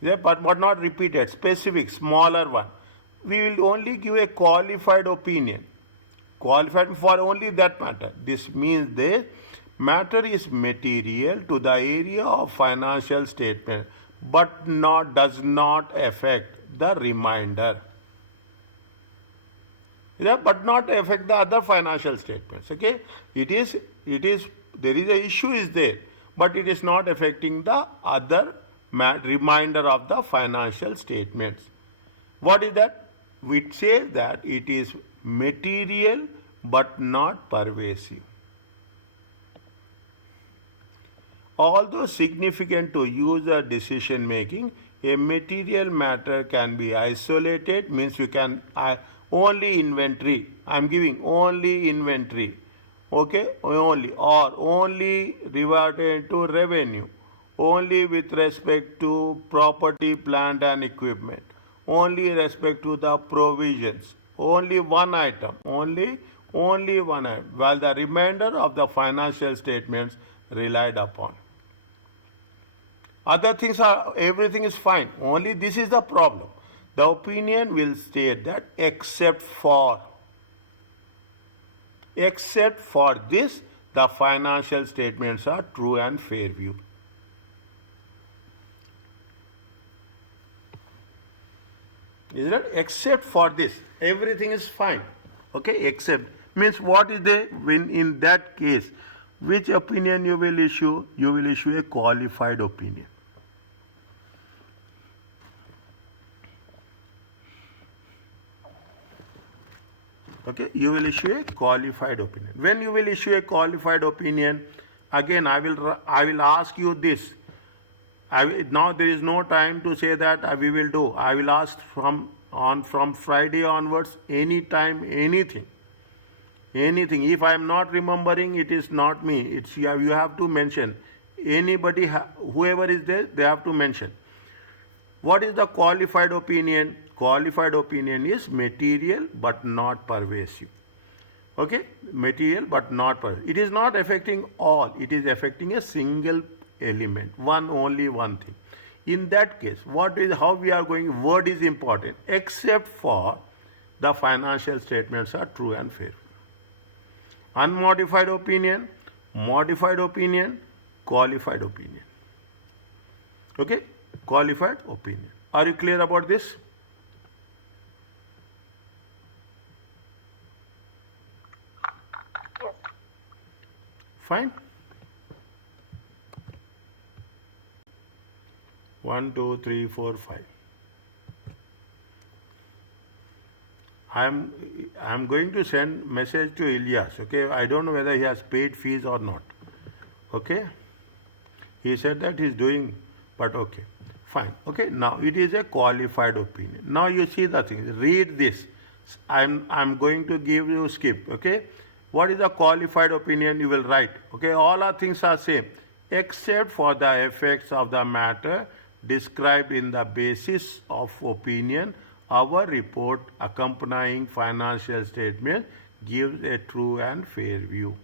Is it but not repeated, specific, smaller one. We will only give a qualified opinion. Qualified for only that matter. This means the matter is material to the area of financial statement but does not affect the remainder. Yeah, but not affect the other financial statements. Okay, there is a issue is there, but it is not affecting the other remainder of the financial statements. What is that? We say that it is material but not pervasive. Although significant to user decision making, a material matter can be isolated, means you can only inventory. I'm giving only inventory. Okay, only or only reverted to revenue, only with respect to property, plant, and equipment, only respect to the provisions, only one item, only one item, while the remainder of the financial statements relied upon. Other things are, everything is fine. Only this is the problem. The opinion will state that except for this, the financial statements are true and fair view. Is it? Except for this, everything is fine. Okay, except means what is the when in that case, which opinion you will issue? You will issue a qualified opinion. Okay, you will issue a qualified opinion. When you will issue a qualified opinion, again I will ask you this. Now there is no time to say that we will do. I will ask from Friday onwards, anytime, anything. If I am not remembering, it is not me. It's you have to mention. Anybody, whoever is there, they have to mention. What is the qualified opinion? Qualified opinion is material but not pervasive. Okay, material but not pervasive. It is not affecting all. It is affecting a single element, only one thing. In that case, how we are going? Word is important. Except for the financial statements are true and fair. Unmodified opinion, modified opinion, qualified opinion. Okay, qualified opinion. Are you clear about this? Yes. Fine. 1, 2, 3, 4, 5. I'm going to send message to Ilyas. Okay, I don't know whether he has paid fees or not. Okay, he said that he's doing, but okay, fine. Okay, now it is a qualified opinion. Now you see the thing. Read this. I'm going to give you skip. Okay, what is a qualified opinion? You will write. Okay, all our things are same except for the effects of the matter described in the basis of opinion. Our report accompanying financial statement gives a true and fair view.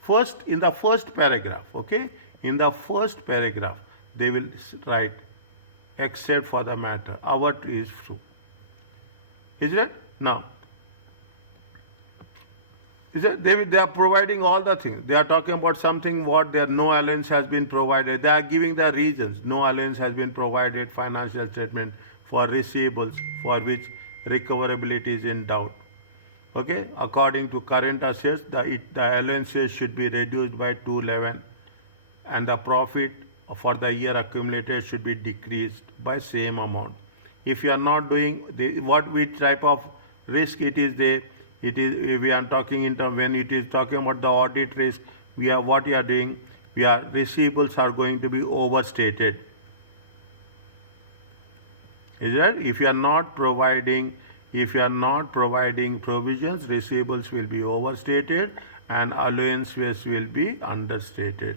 First, in the first paragraph, okay, in the first paragraph, they will write except for the matter. Our is true. Is it? Now, they are providing all the things. They are talking about something what there no allowance has been provided. They are giving the reasons. No allowance has been provided, financial statement for receivables for which recoverability is in doubt. Okay, according to current assets, the allowances should be reduced by 211 and the profit for the year accumulated should be decreased by same amount. If you are not doing which type of risk it is there, we are talking in terms when it is talking about the audit risk, what we are doing, receivables are going to be overstated. Is that if you are not providing provisions, receivables will be overstated and allowances will be understated.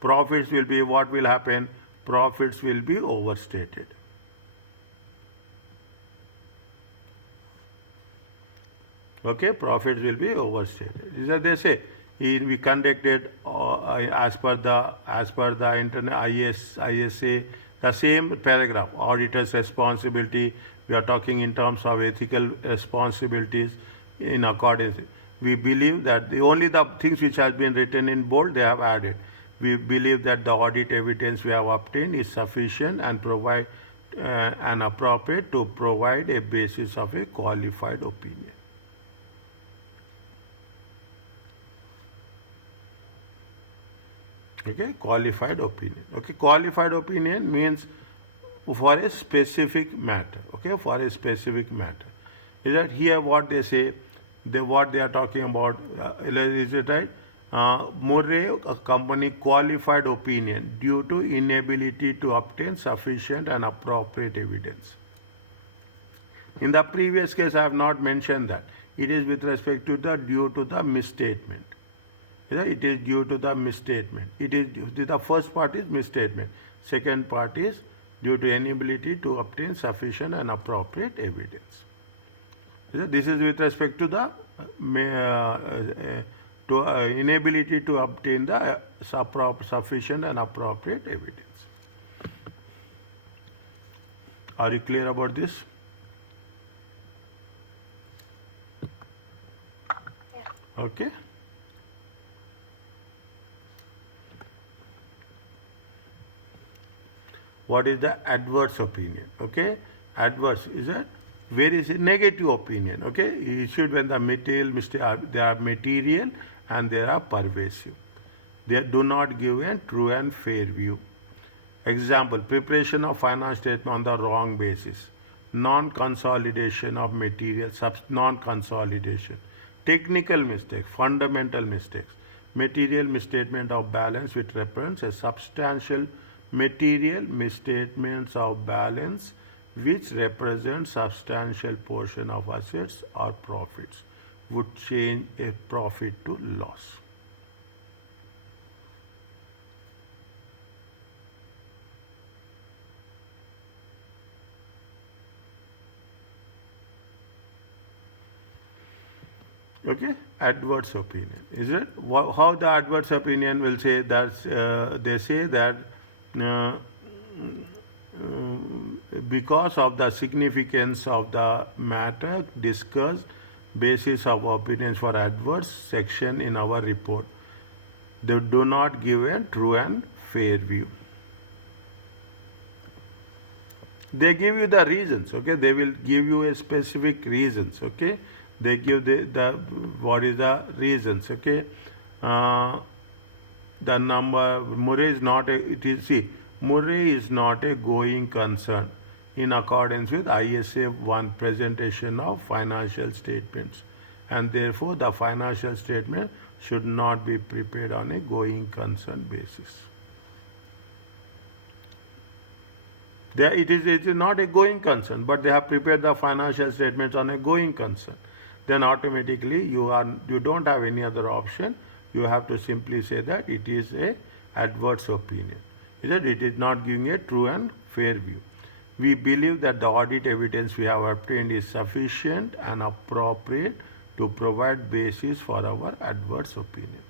Profits will be, what will happen? Profits will be overstated. Okay, profits will be overstated. Is that they say we conducted as per the internet ISA, the same paragraph, auditor's responsibility. We are talking in terms of ethical responsibilities in accordance. We believe that only the things which has been written in bold they have added. We believe that the audit evidence we have obtained is sufficient and provide and appropriate to provide a basis of a qualified opinion. Okay, qualified opinion. Okay, qualified opinion means for a specific matter. Okay, for a specific matter. Is that here what they say? what they are talking about, is it right? Murray, a company qualified opinion due to inability to obtain sufficient and appropriate evidence. In the previous case, I have not mentioned that. It is with respect to the due to the misstatement. It is due to the misstatement. It is the first part is misstatement. Second part is due to inability to obtain sufficient and appropriate evidence. This is with respect to the inability to obtain the sufficient and appropriate evidence. Are you clear about this? Yes. Okay. What is the adverse opinion? Okay, adverse is a very negative opinion. Okay, issued when the they are material and they are pervasive. They do not give a true and fair view. Example: preparation of finance statement on the wrong basis, non-consolidation of material, non-consolidation, technical mistake, fundamental mistakes, material misstatement of balance which represents a substantial material misstatements of balance which represent substantial portion of assets or profits would change a profit to loss. Okay, adverse opinion. Is it how the adverse opinion will say that they say that because of the significance of the matter discussed, basis of opinions for adverse section in our report, they do not give a true and fair view. They give you the reasons. Okay, they will give you a specific reasons. Okay, they give the what is the reasons. Okay. The number Murray is not Murray is not a going concern in accordance with ISA 1 presentation of financial statements, and therefore the financial statement should not be prepared on a going concern basis. It is not a going concern, but they have prepared the financial statements on a going concern. Then automatically you don't have any other option. You have to simply say that it is a adverse opinion. It is not giving a true and fair view. We believe that the audit evidence we have obtained is sufficient and appropriate to provide basis for our adverse opinion.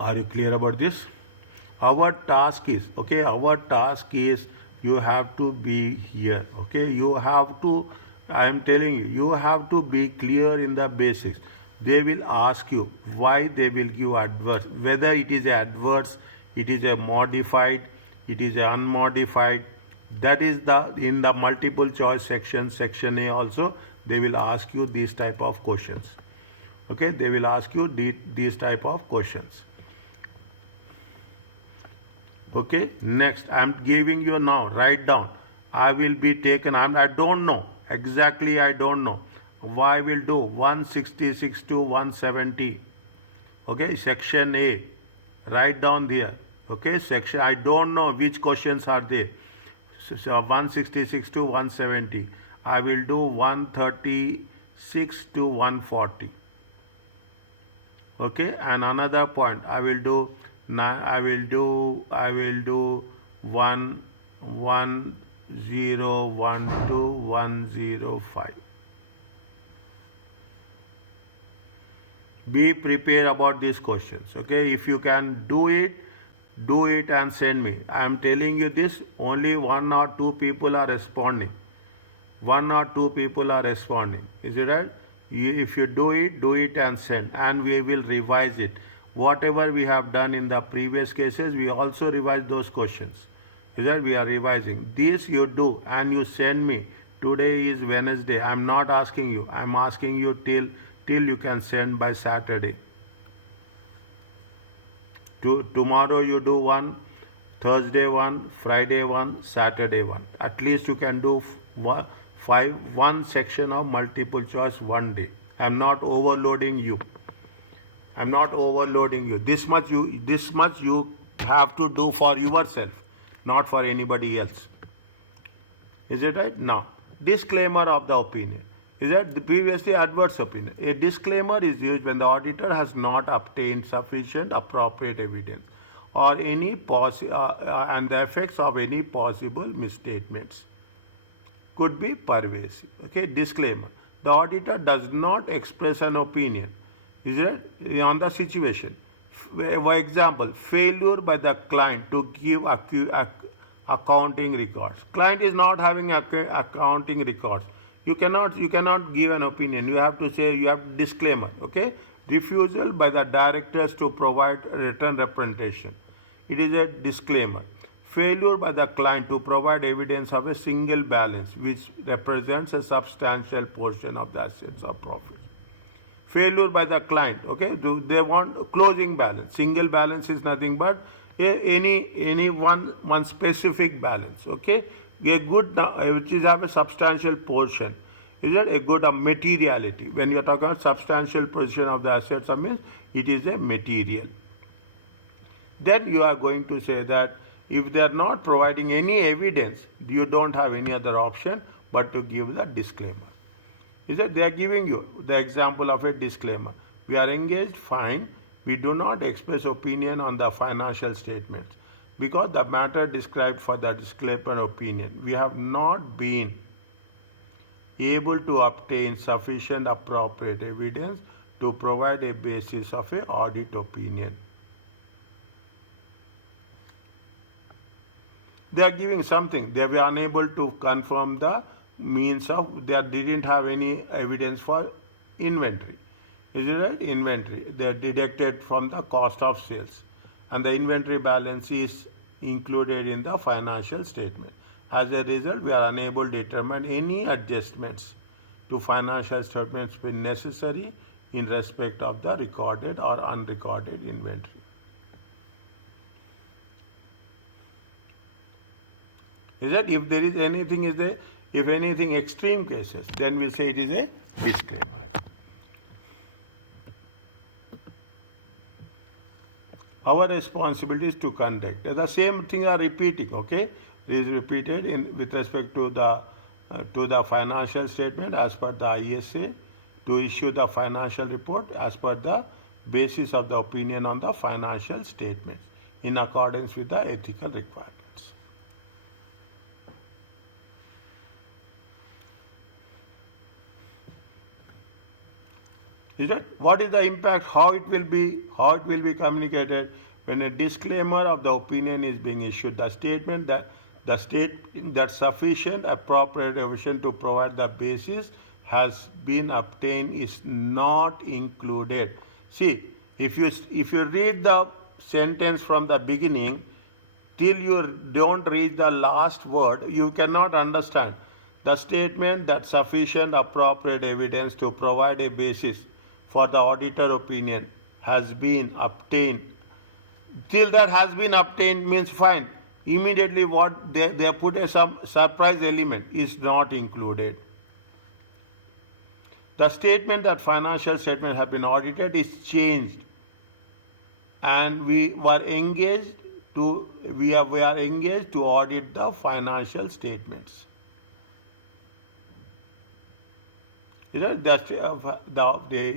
Are you clear about this? Our task is, you have to be here. Okay, you have to, I am telling you, you have to be clear in the basics. They will ask you why they will give adverse, whether it is adverse, it is a modified, it is a unmodified. That is in the multiple choice section, section A also, they will ask you these type of questions. Okay, they will ask you these type of questions. Okay, next I am giving you now, write down. I will be taken, I don't know, exactly I don't know. Why will do 166 to 170. Okay, section A, write down there. Okay, section, I don't know which questions are there. So 166 to 170. I will do 136 to 140. Okay, and another point I will do 11012 105. Be prepared about these questions. Okay, if you can do it and send me. I am telling you this, only 1 or 2 people are responding. 1 or 2 people are responding. Is it right? If you do it and send, and we will revise it. Whatever we have done in the previous cases, we also revise those questions. Is that we are revising. This you do and you send me. Today is Wednesday. I am not asking you. I am asking you till you can send by Saturday. Tomorrow you do one, Thursday one, Friday one, Saturday one. At least you can do one section of multiple choice one day. I'm not overloading you. I'm not overloading you. This much you have to do for yourself, not for anybody else. Is it right? Now, disclaimer of the opinion. Is that the previously adverse opinion? A disclaimer is used when the auditor has not obtained sufficient appropriate evidence or and the effects of any possible misstatements could be pervasive. Okay, disclaimer. The auditor does not express an opinion. Is it on the situation? For example, failure by the client to give accounting records. Client is not having accounting records. You cannot give an opinion. You have to say, you have disclaimer. Okay, refusal by the directors to provide written representation. It is a disclaimer. Failure by the client to provide evidence of a single balance which represents a substantial portion of the assets or profits. Failure by the client, okay, they want closing balance. Single balance is nothing but any one specific balance, okay. A good which is have a substantial portion. Is that a good materiality? When you are talking about substantial portion of the assets, I mean it is a material. Then you are going to say that if they are not providing any evidence, you don't have any other option but to give the disclaimer. Is that they are giving you the example of a disclaimer. We are engaged, fine. We do not express opinion on the financial statements because the matter described for the disclaimer opinion, we have not been able to obtain sufficient appropriate evidence to provide a basis of an audit opinion. They are giving something. They were unable to confirm the means of, they didn't have any evidence for inventory. Is it right? Inventory. They are deducted from the cost of sales. And the inventory balance is included in the financial statement. As a result, we are unable to determine any adjustments to financial statements when necessary in respect of the recorded or unrecorded inventory. Is that if there is anything if anything extreme cases, then we'll say it is a disclaimer. Our responsibility is to conduct. The same thing are repeating, okay? It is repeated with respect to the financial statement as per the ISA, to issue the financial report as per the basis of the opinion on the financial statements in accordance with the ethical requirements. Is that what is the impact? How it will be communicated when a disclaimer of the opinion is being issued? The statement that sufficient appropriate evidence to provide the basis has been obtained is not included. See, if you read the sentence from the beginning till you don't read the last word, you cannot understand. The statement that sufficient appropriate evidence to provide a basis for the auditor opinion has been obtained. Till that has been obtained means fine. Immediately what they put some surprise element is not included. The statement that financial statements have been audited is changed, and we are engaged to audit the financial statements. The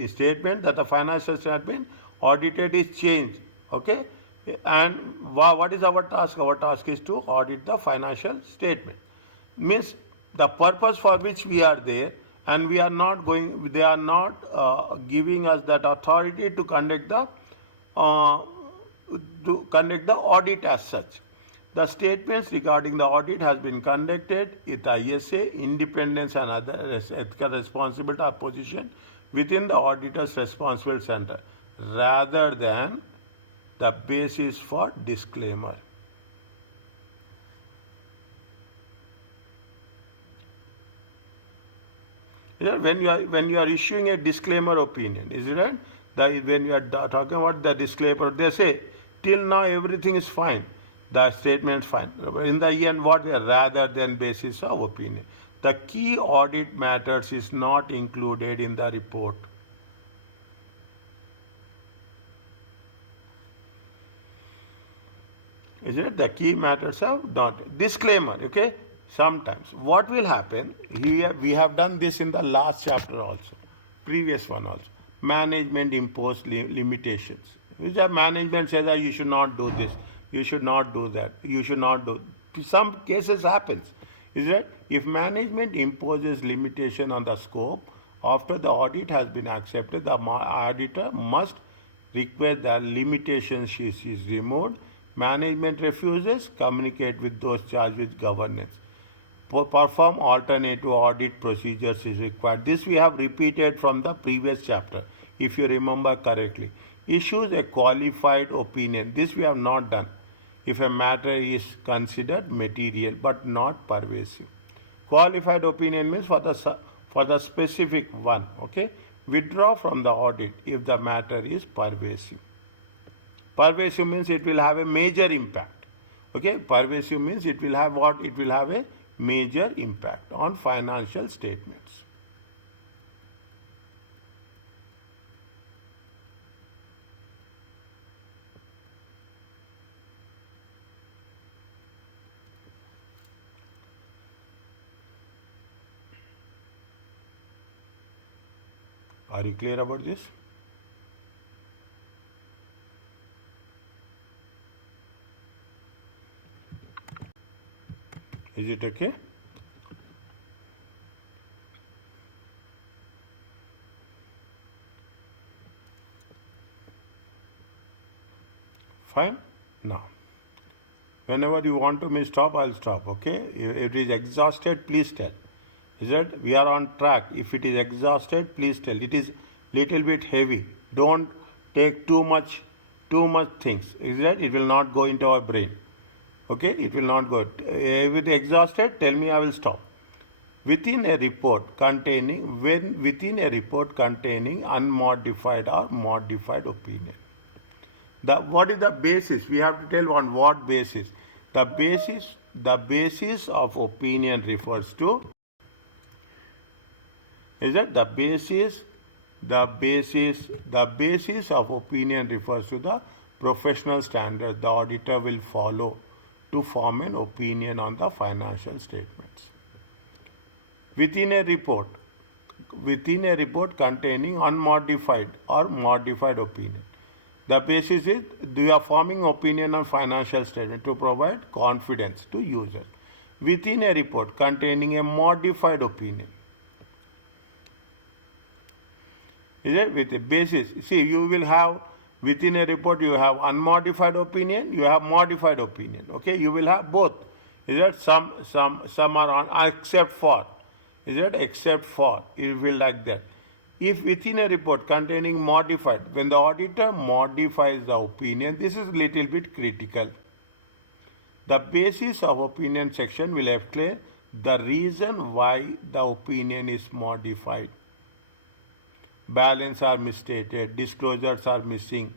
statement that the financial statement audited is changed. Okay, and what is our task? Our task is to audit the financial statement. Means the purpose for which we are there, and we are not going. They are not giving us that authority to conduct the audit as such. The statements regarding the audit has been conducted with ISA, independence and other ethical responsibility or position within the auditor's responsible center rather than the basis for disclaimer. When you are issuing a disclaimer opinion, is it right? When you are talking about the disclaimer, they say till now everything is fine. The statement is fine. In the end, what rather than basis of opinion. The key audit matters is not included in the report. Is it? The key matters are not. Disclaimer, okay? Sometimes. What will happen, here we have done this in the last chapter also, previous one also. Management impose limitations. Which are management says that you should not do this, you should not do that, you should not do. Some cases happens. Is it? If management imposes limitation on the scope, after the audit has been accepted, the auditor must request that limitations is removed. Management refuses, communicate with those charged with governance. Perform alternative audit procedures is required. This we have repeated from the previous chapter, if you remember correctly. Issues a qualified opinion. This we have not done. If a matter is considered material but not pervasive. Qualified opinion means for the specific one. Okay. Withdraw from the audit if the matter is pervasive. Pervasive means it will have a major impact. Okay. Pervasive means it will have what? It will have a major impact on financial statements. Are you clear about this? Is it okay? Fine? Now, whenever you want me stop, I'll stop, okay? If it is exhausted, please tell. Is it? We are on track. If it is exhausted, please tell. It is little bit heavy. Don't take too much things. Is that? It will not go into our brain. Okay? It will not go. If it is exhausted, tell me, I will stop. Within a report containing unmodified or modified opinion. What is the basis? We have to tell on what basis. The basis of opinion refers to. Is that the basis of opinion refers to the professional standard the auditor will follow to form an opinion on the financial statements. Within a report containing unmodified or modified opinion. The basis is we are forming opinion on financial statement to provide confidence to users. Within a report containing a modified opinion. Is it? With a basis. See, you will have within a report you have unmodified opinion, you have modified opinion. Okay, you will have both. Is it? Some are on except for. Is it? Except for. It will like that. If within a report containing modified, when the auditor modifies the opinion, this is little bit critical. The basis of opinion section will explain the reason why the opinion is modified. Balance are misstated, disclosures are missing,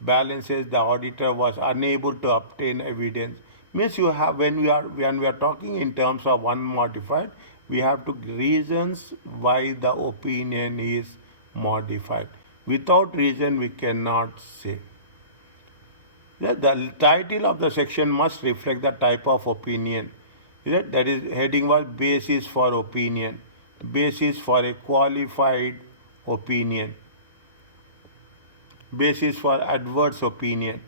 balances the auditor was unable to obtain evidence. Means you have when we are talking in terms of unmodified, we have to reasons why the opinion is modified. Without reason we cannot say. The title of the section must reflect the type of opinion. That is heading was basis for opinion, basis for a qualified opinion, basis for adverse opinion,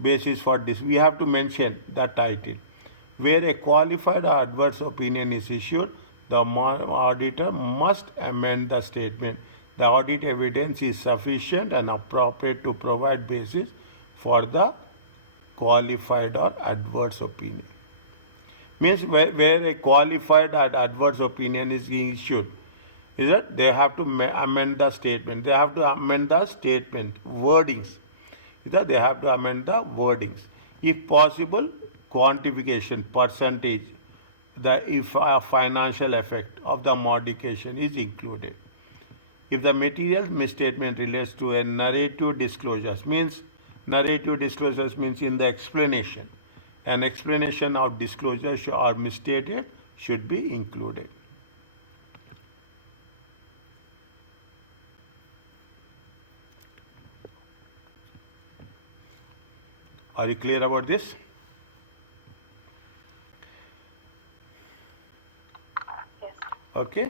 basis for this. We have to mention the title. Where a qualified or adverse opinion is issued, the auditor must amend the statement. The audit evidence is sufficient and appropriate to provide basis for the qualified or adverse opinion. Means where a qualified or adverse opinion is being issued, is that they have to amend the statement. They have to amend the statement wordings. Is that they have to amend the wordings. If possible, quantification, percentage, if a financial effect of the modification is included. If the material misstatement relates to a narrative disclosures, means Narrative disclosures means in the explanation. An explanation of disclosure or misstated should be included. Are you clear about this? Yes. Okay,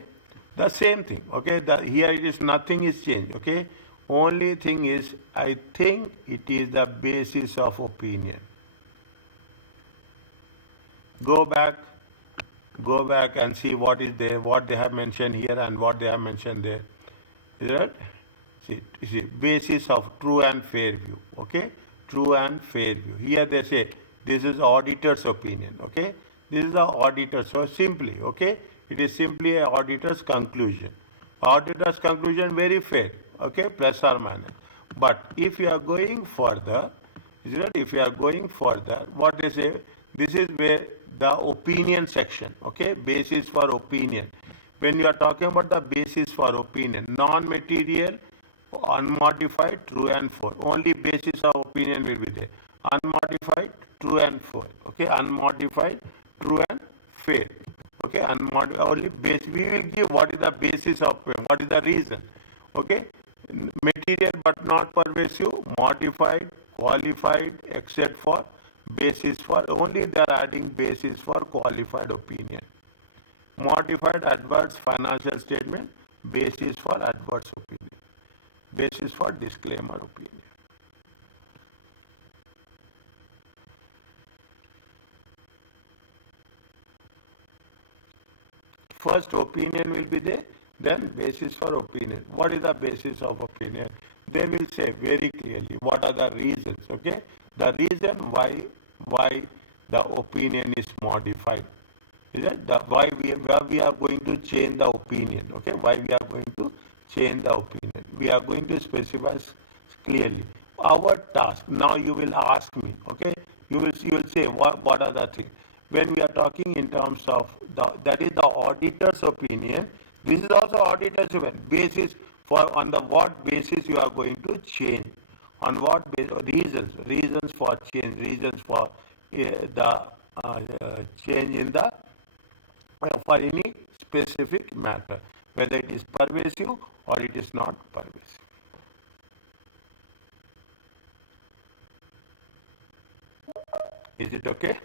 the same thing. Okay, here it is, nothing is changed. Okay, only thing is, I think it is the basis of opinion. Go back and see what is there, what they have mentioned here and what they have mentioned there. Is that? See, basis of true and fair view. Okay, true and fair view. Here they say this is auditor's opinion. Okay, this is the auditor. So simply, okay, it is simply a auditor's conclusion. Auditor's conclusion very fair. Okay, plus or minus. But if you are going further, is that if you are going further, what they say, this is where the opinion section, okay, basis for opinion. When you are talking about the basis for opinion, non-material, unmodified, true and false. Only basis of opinion will be there. Unmodified, true and false. Okay, unmodified, true and fair. Okay, only base. We will give what is the basis of, what is the reason. Okay, material but not pervasive, modified, qualified, except for basis for, only they are adding basis for qualified opinion. Modified adverse financial statement, basis for adverse opinion, basis for disclaimer opinion. First opinion will be there, then basis for opinion. What is the basis of opinion? They will say very clearly what are the reasons. Okay, the reason why the opinion is modified. Is that the why we are going to change the opinion? Okay, why we are going to change the opinion? We are going to specify clearly our task. Now you will ask me. Okay, you will say what are the things. When we are talking in terms of that is the auditor's opinion. This is also auditor's opinion. Basis for, on the what basis you are going to change, on what reasons for change, reasons for the change in the for any specific matter, whether it is pervasive or it is not pervasive. Is it okay?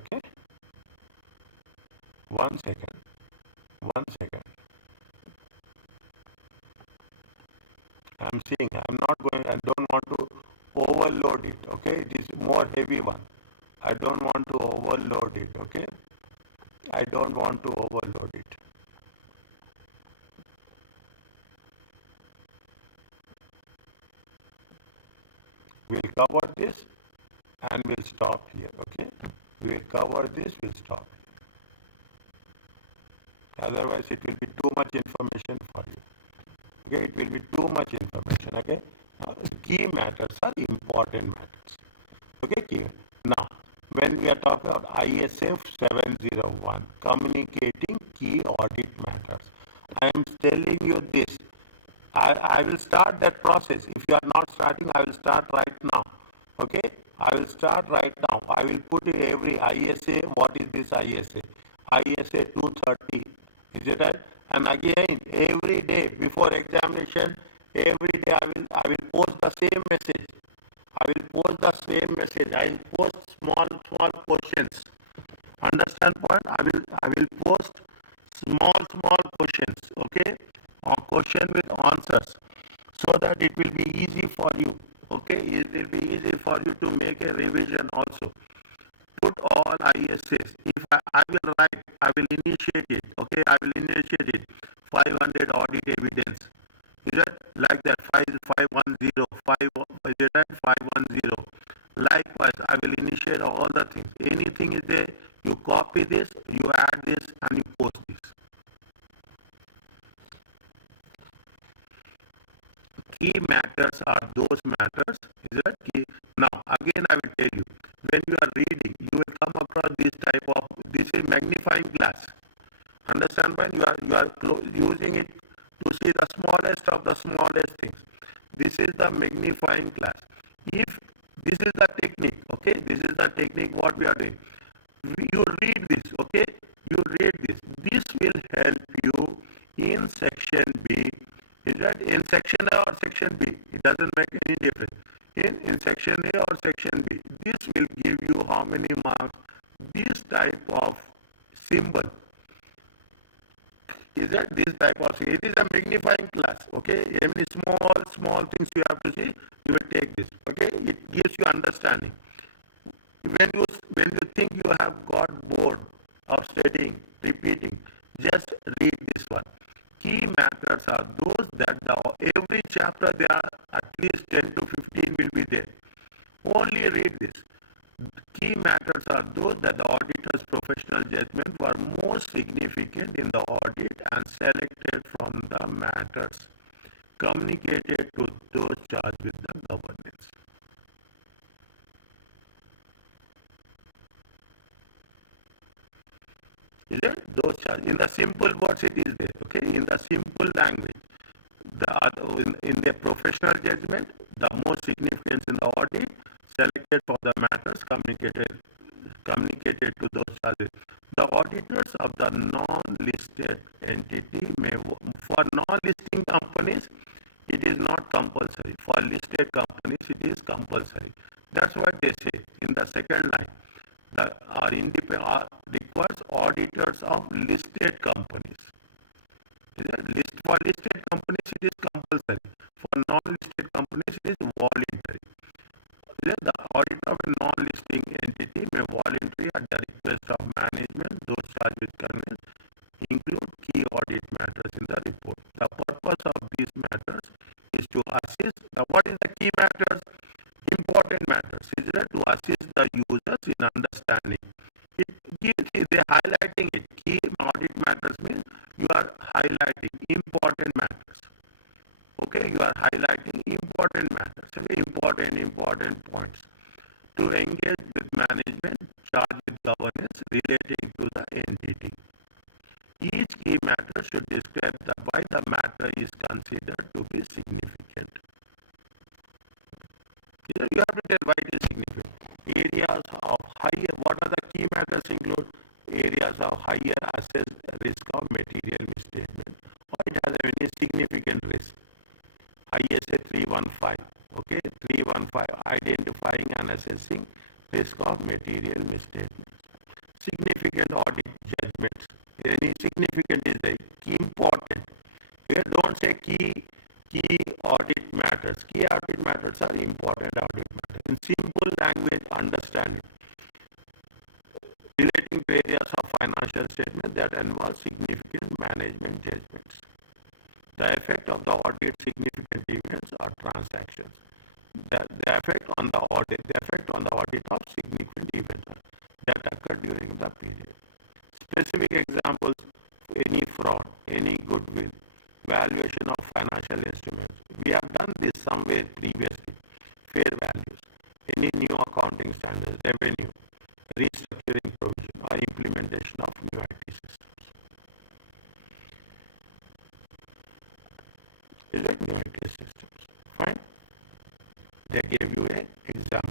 Okay. 1 second. 1 second. I'm saying I'm not going, I don't want to overload it. Okay, it is more heavy one. I don't want to overload it. Okay, I don't want to overload it. We'll cover this and we'll stop here. Okay, we'll cover this, we'll stop here. Otherwise it will be too much information for you. Okay, it will be too much information. Okay, key matters are important matters. Okay, key. Now, when we are talking about ISF 701, communicating key audit matters, I am telling you this. I will start that process. If you are not starting, I will start right now. Okay, I will start right now. I will put every ISA. What is this ISA? ISA 230. Is it right? And again, every day before examination, every day I will post the same message. I will post the same message. I will post small questions. Understand point? I will post small questions. Okay, or question with answers, so that it will be easy for you. Okay, it will be easy for you to make a revision also. Put all ISAs. If I will write, I will initiate it. Okay, I will initiate it. 500 audit evidence. Is that like that? 510, 510. Likewise, I will initiate all the things. Anything is there, you copy this, you add this, and you post this. Key matters are those matters. Is that key? Now, again, I will tell you. When you are reading, you will come across this type of, this is magnifying glass. Understand? understand when you are using it to see the smallest of the smallest things. This is the magnifying glass. If this is the technique, okay, this is the technique what we are doing. You read this, okay, you read this. This will help you in section B. Is that in section A or section B? It doesn't make any difference. In section A or section B, this will give you how many marks. This type of symbol is that this type of thing. It is a magnifying glass. Okay, every small things you have to see. You will take this. Okay, it gives you understanding. When you think you have got bored of studying, repeating, just read this one. Key matters are those that every chapter there are at least 10 to 15 will be there. Only read this. Key matters are those that the auditor's professional judgment were most significant in the audit and selected from the matters communicated to those charged with the governance. Is it? Those charged. In the simple words it is there, okay? In the simple language. In their professional judgment, the most significance in the audit selected for the matters communicated to those charges. The auditors of the non-listed entity may, for non-listing companies, it is not compulsory. For listed companies, it is compulsory. That's what they say in the second line. Requires auditors of listed companies. For listed companies, it is compulsory. For non-listed companies, it is voluntary. The audit of a non-listing entity may voluntarily, at the request of management, those charged with governance, include key audit matters in the report. The purpose of these matters is to assist. What is the key matters? Important matters. Is it to assist the users in understanding? They're highlighting it. Key audit matters means you are highlighting important matters. Okay, you are highlighting important matters, okay? Important points to engage with management charged with governance relating to the entity. Each key matter should describe why the matter is considered to be significant. You have to tell why it is significant. Areas of higher, what are the key matters include? Areas of higher assessed risk of material misstatement, or it has a significant risk. ISA 315, okay, 315, identifying and assessing risk of material misstatements. Significant audit judgments. Any significant is the key important. Here don't say key audit matters. Key audit matters are important audit matters. In simple language, understand it. Relating to areas of financial statement that involve significant management judgments. The effect of the audit significant events or transactions. The effect on the audit of significant events that occur during the period. Specific examples: any fraud, any goodwill, valuation of financial instruments. We have done this somewhere previously. Fair values, any new accounting standards, revenue, restructuring provision, or implementation of new IT systems. Is it new IT systems? Fine. They gave you an example.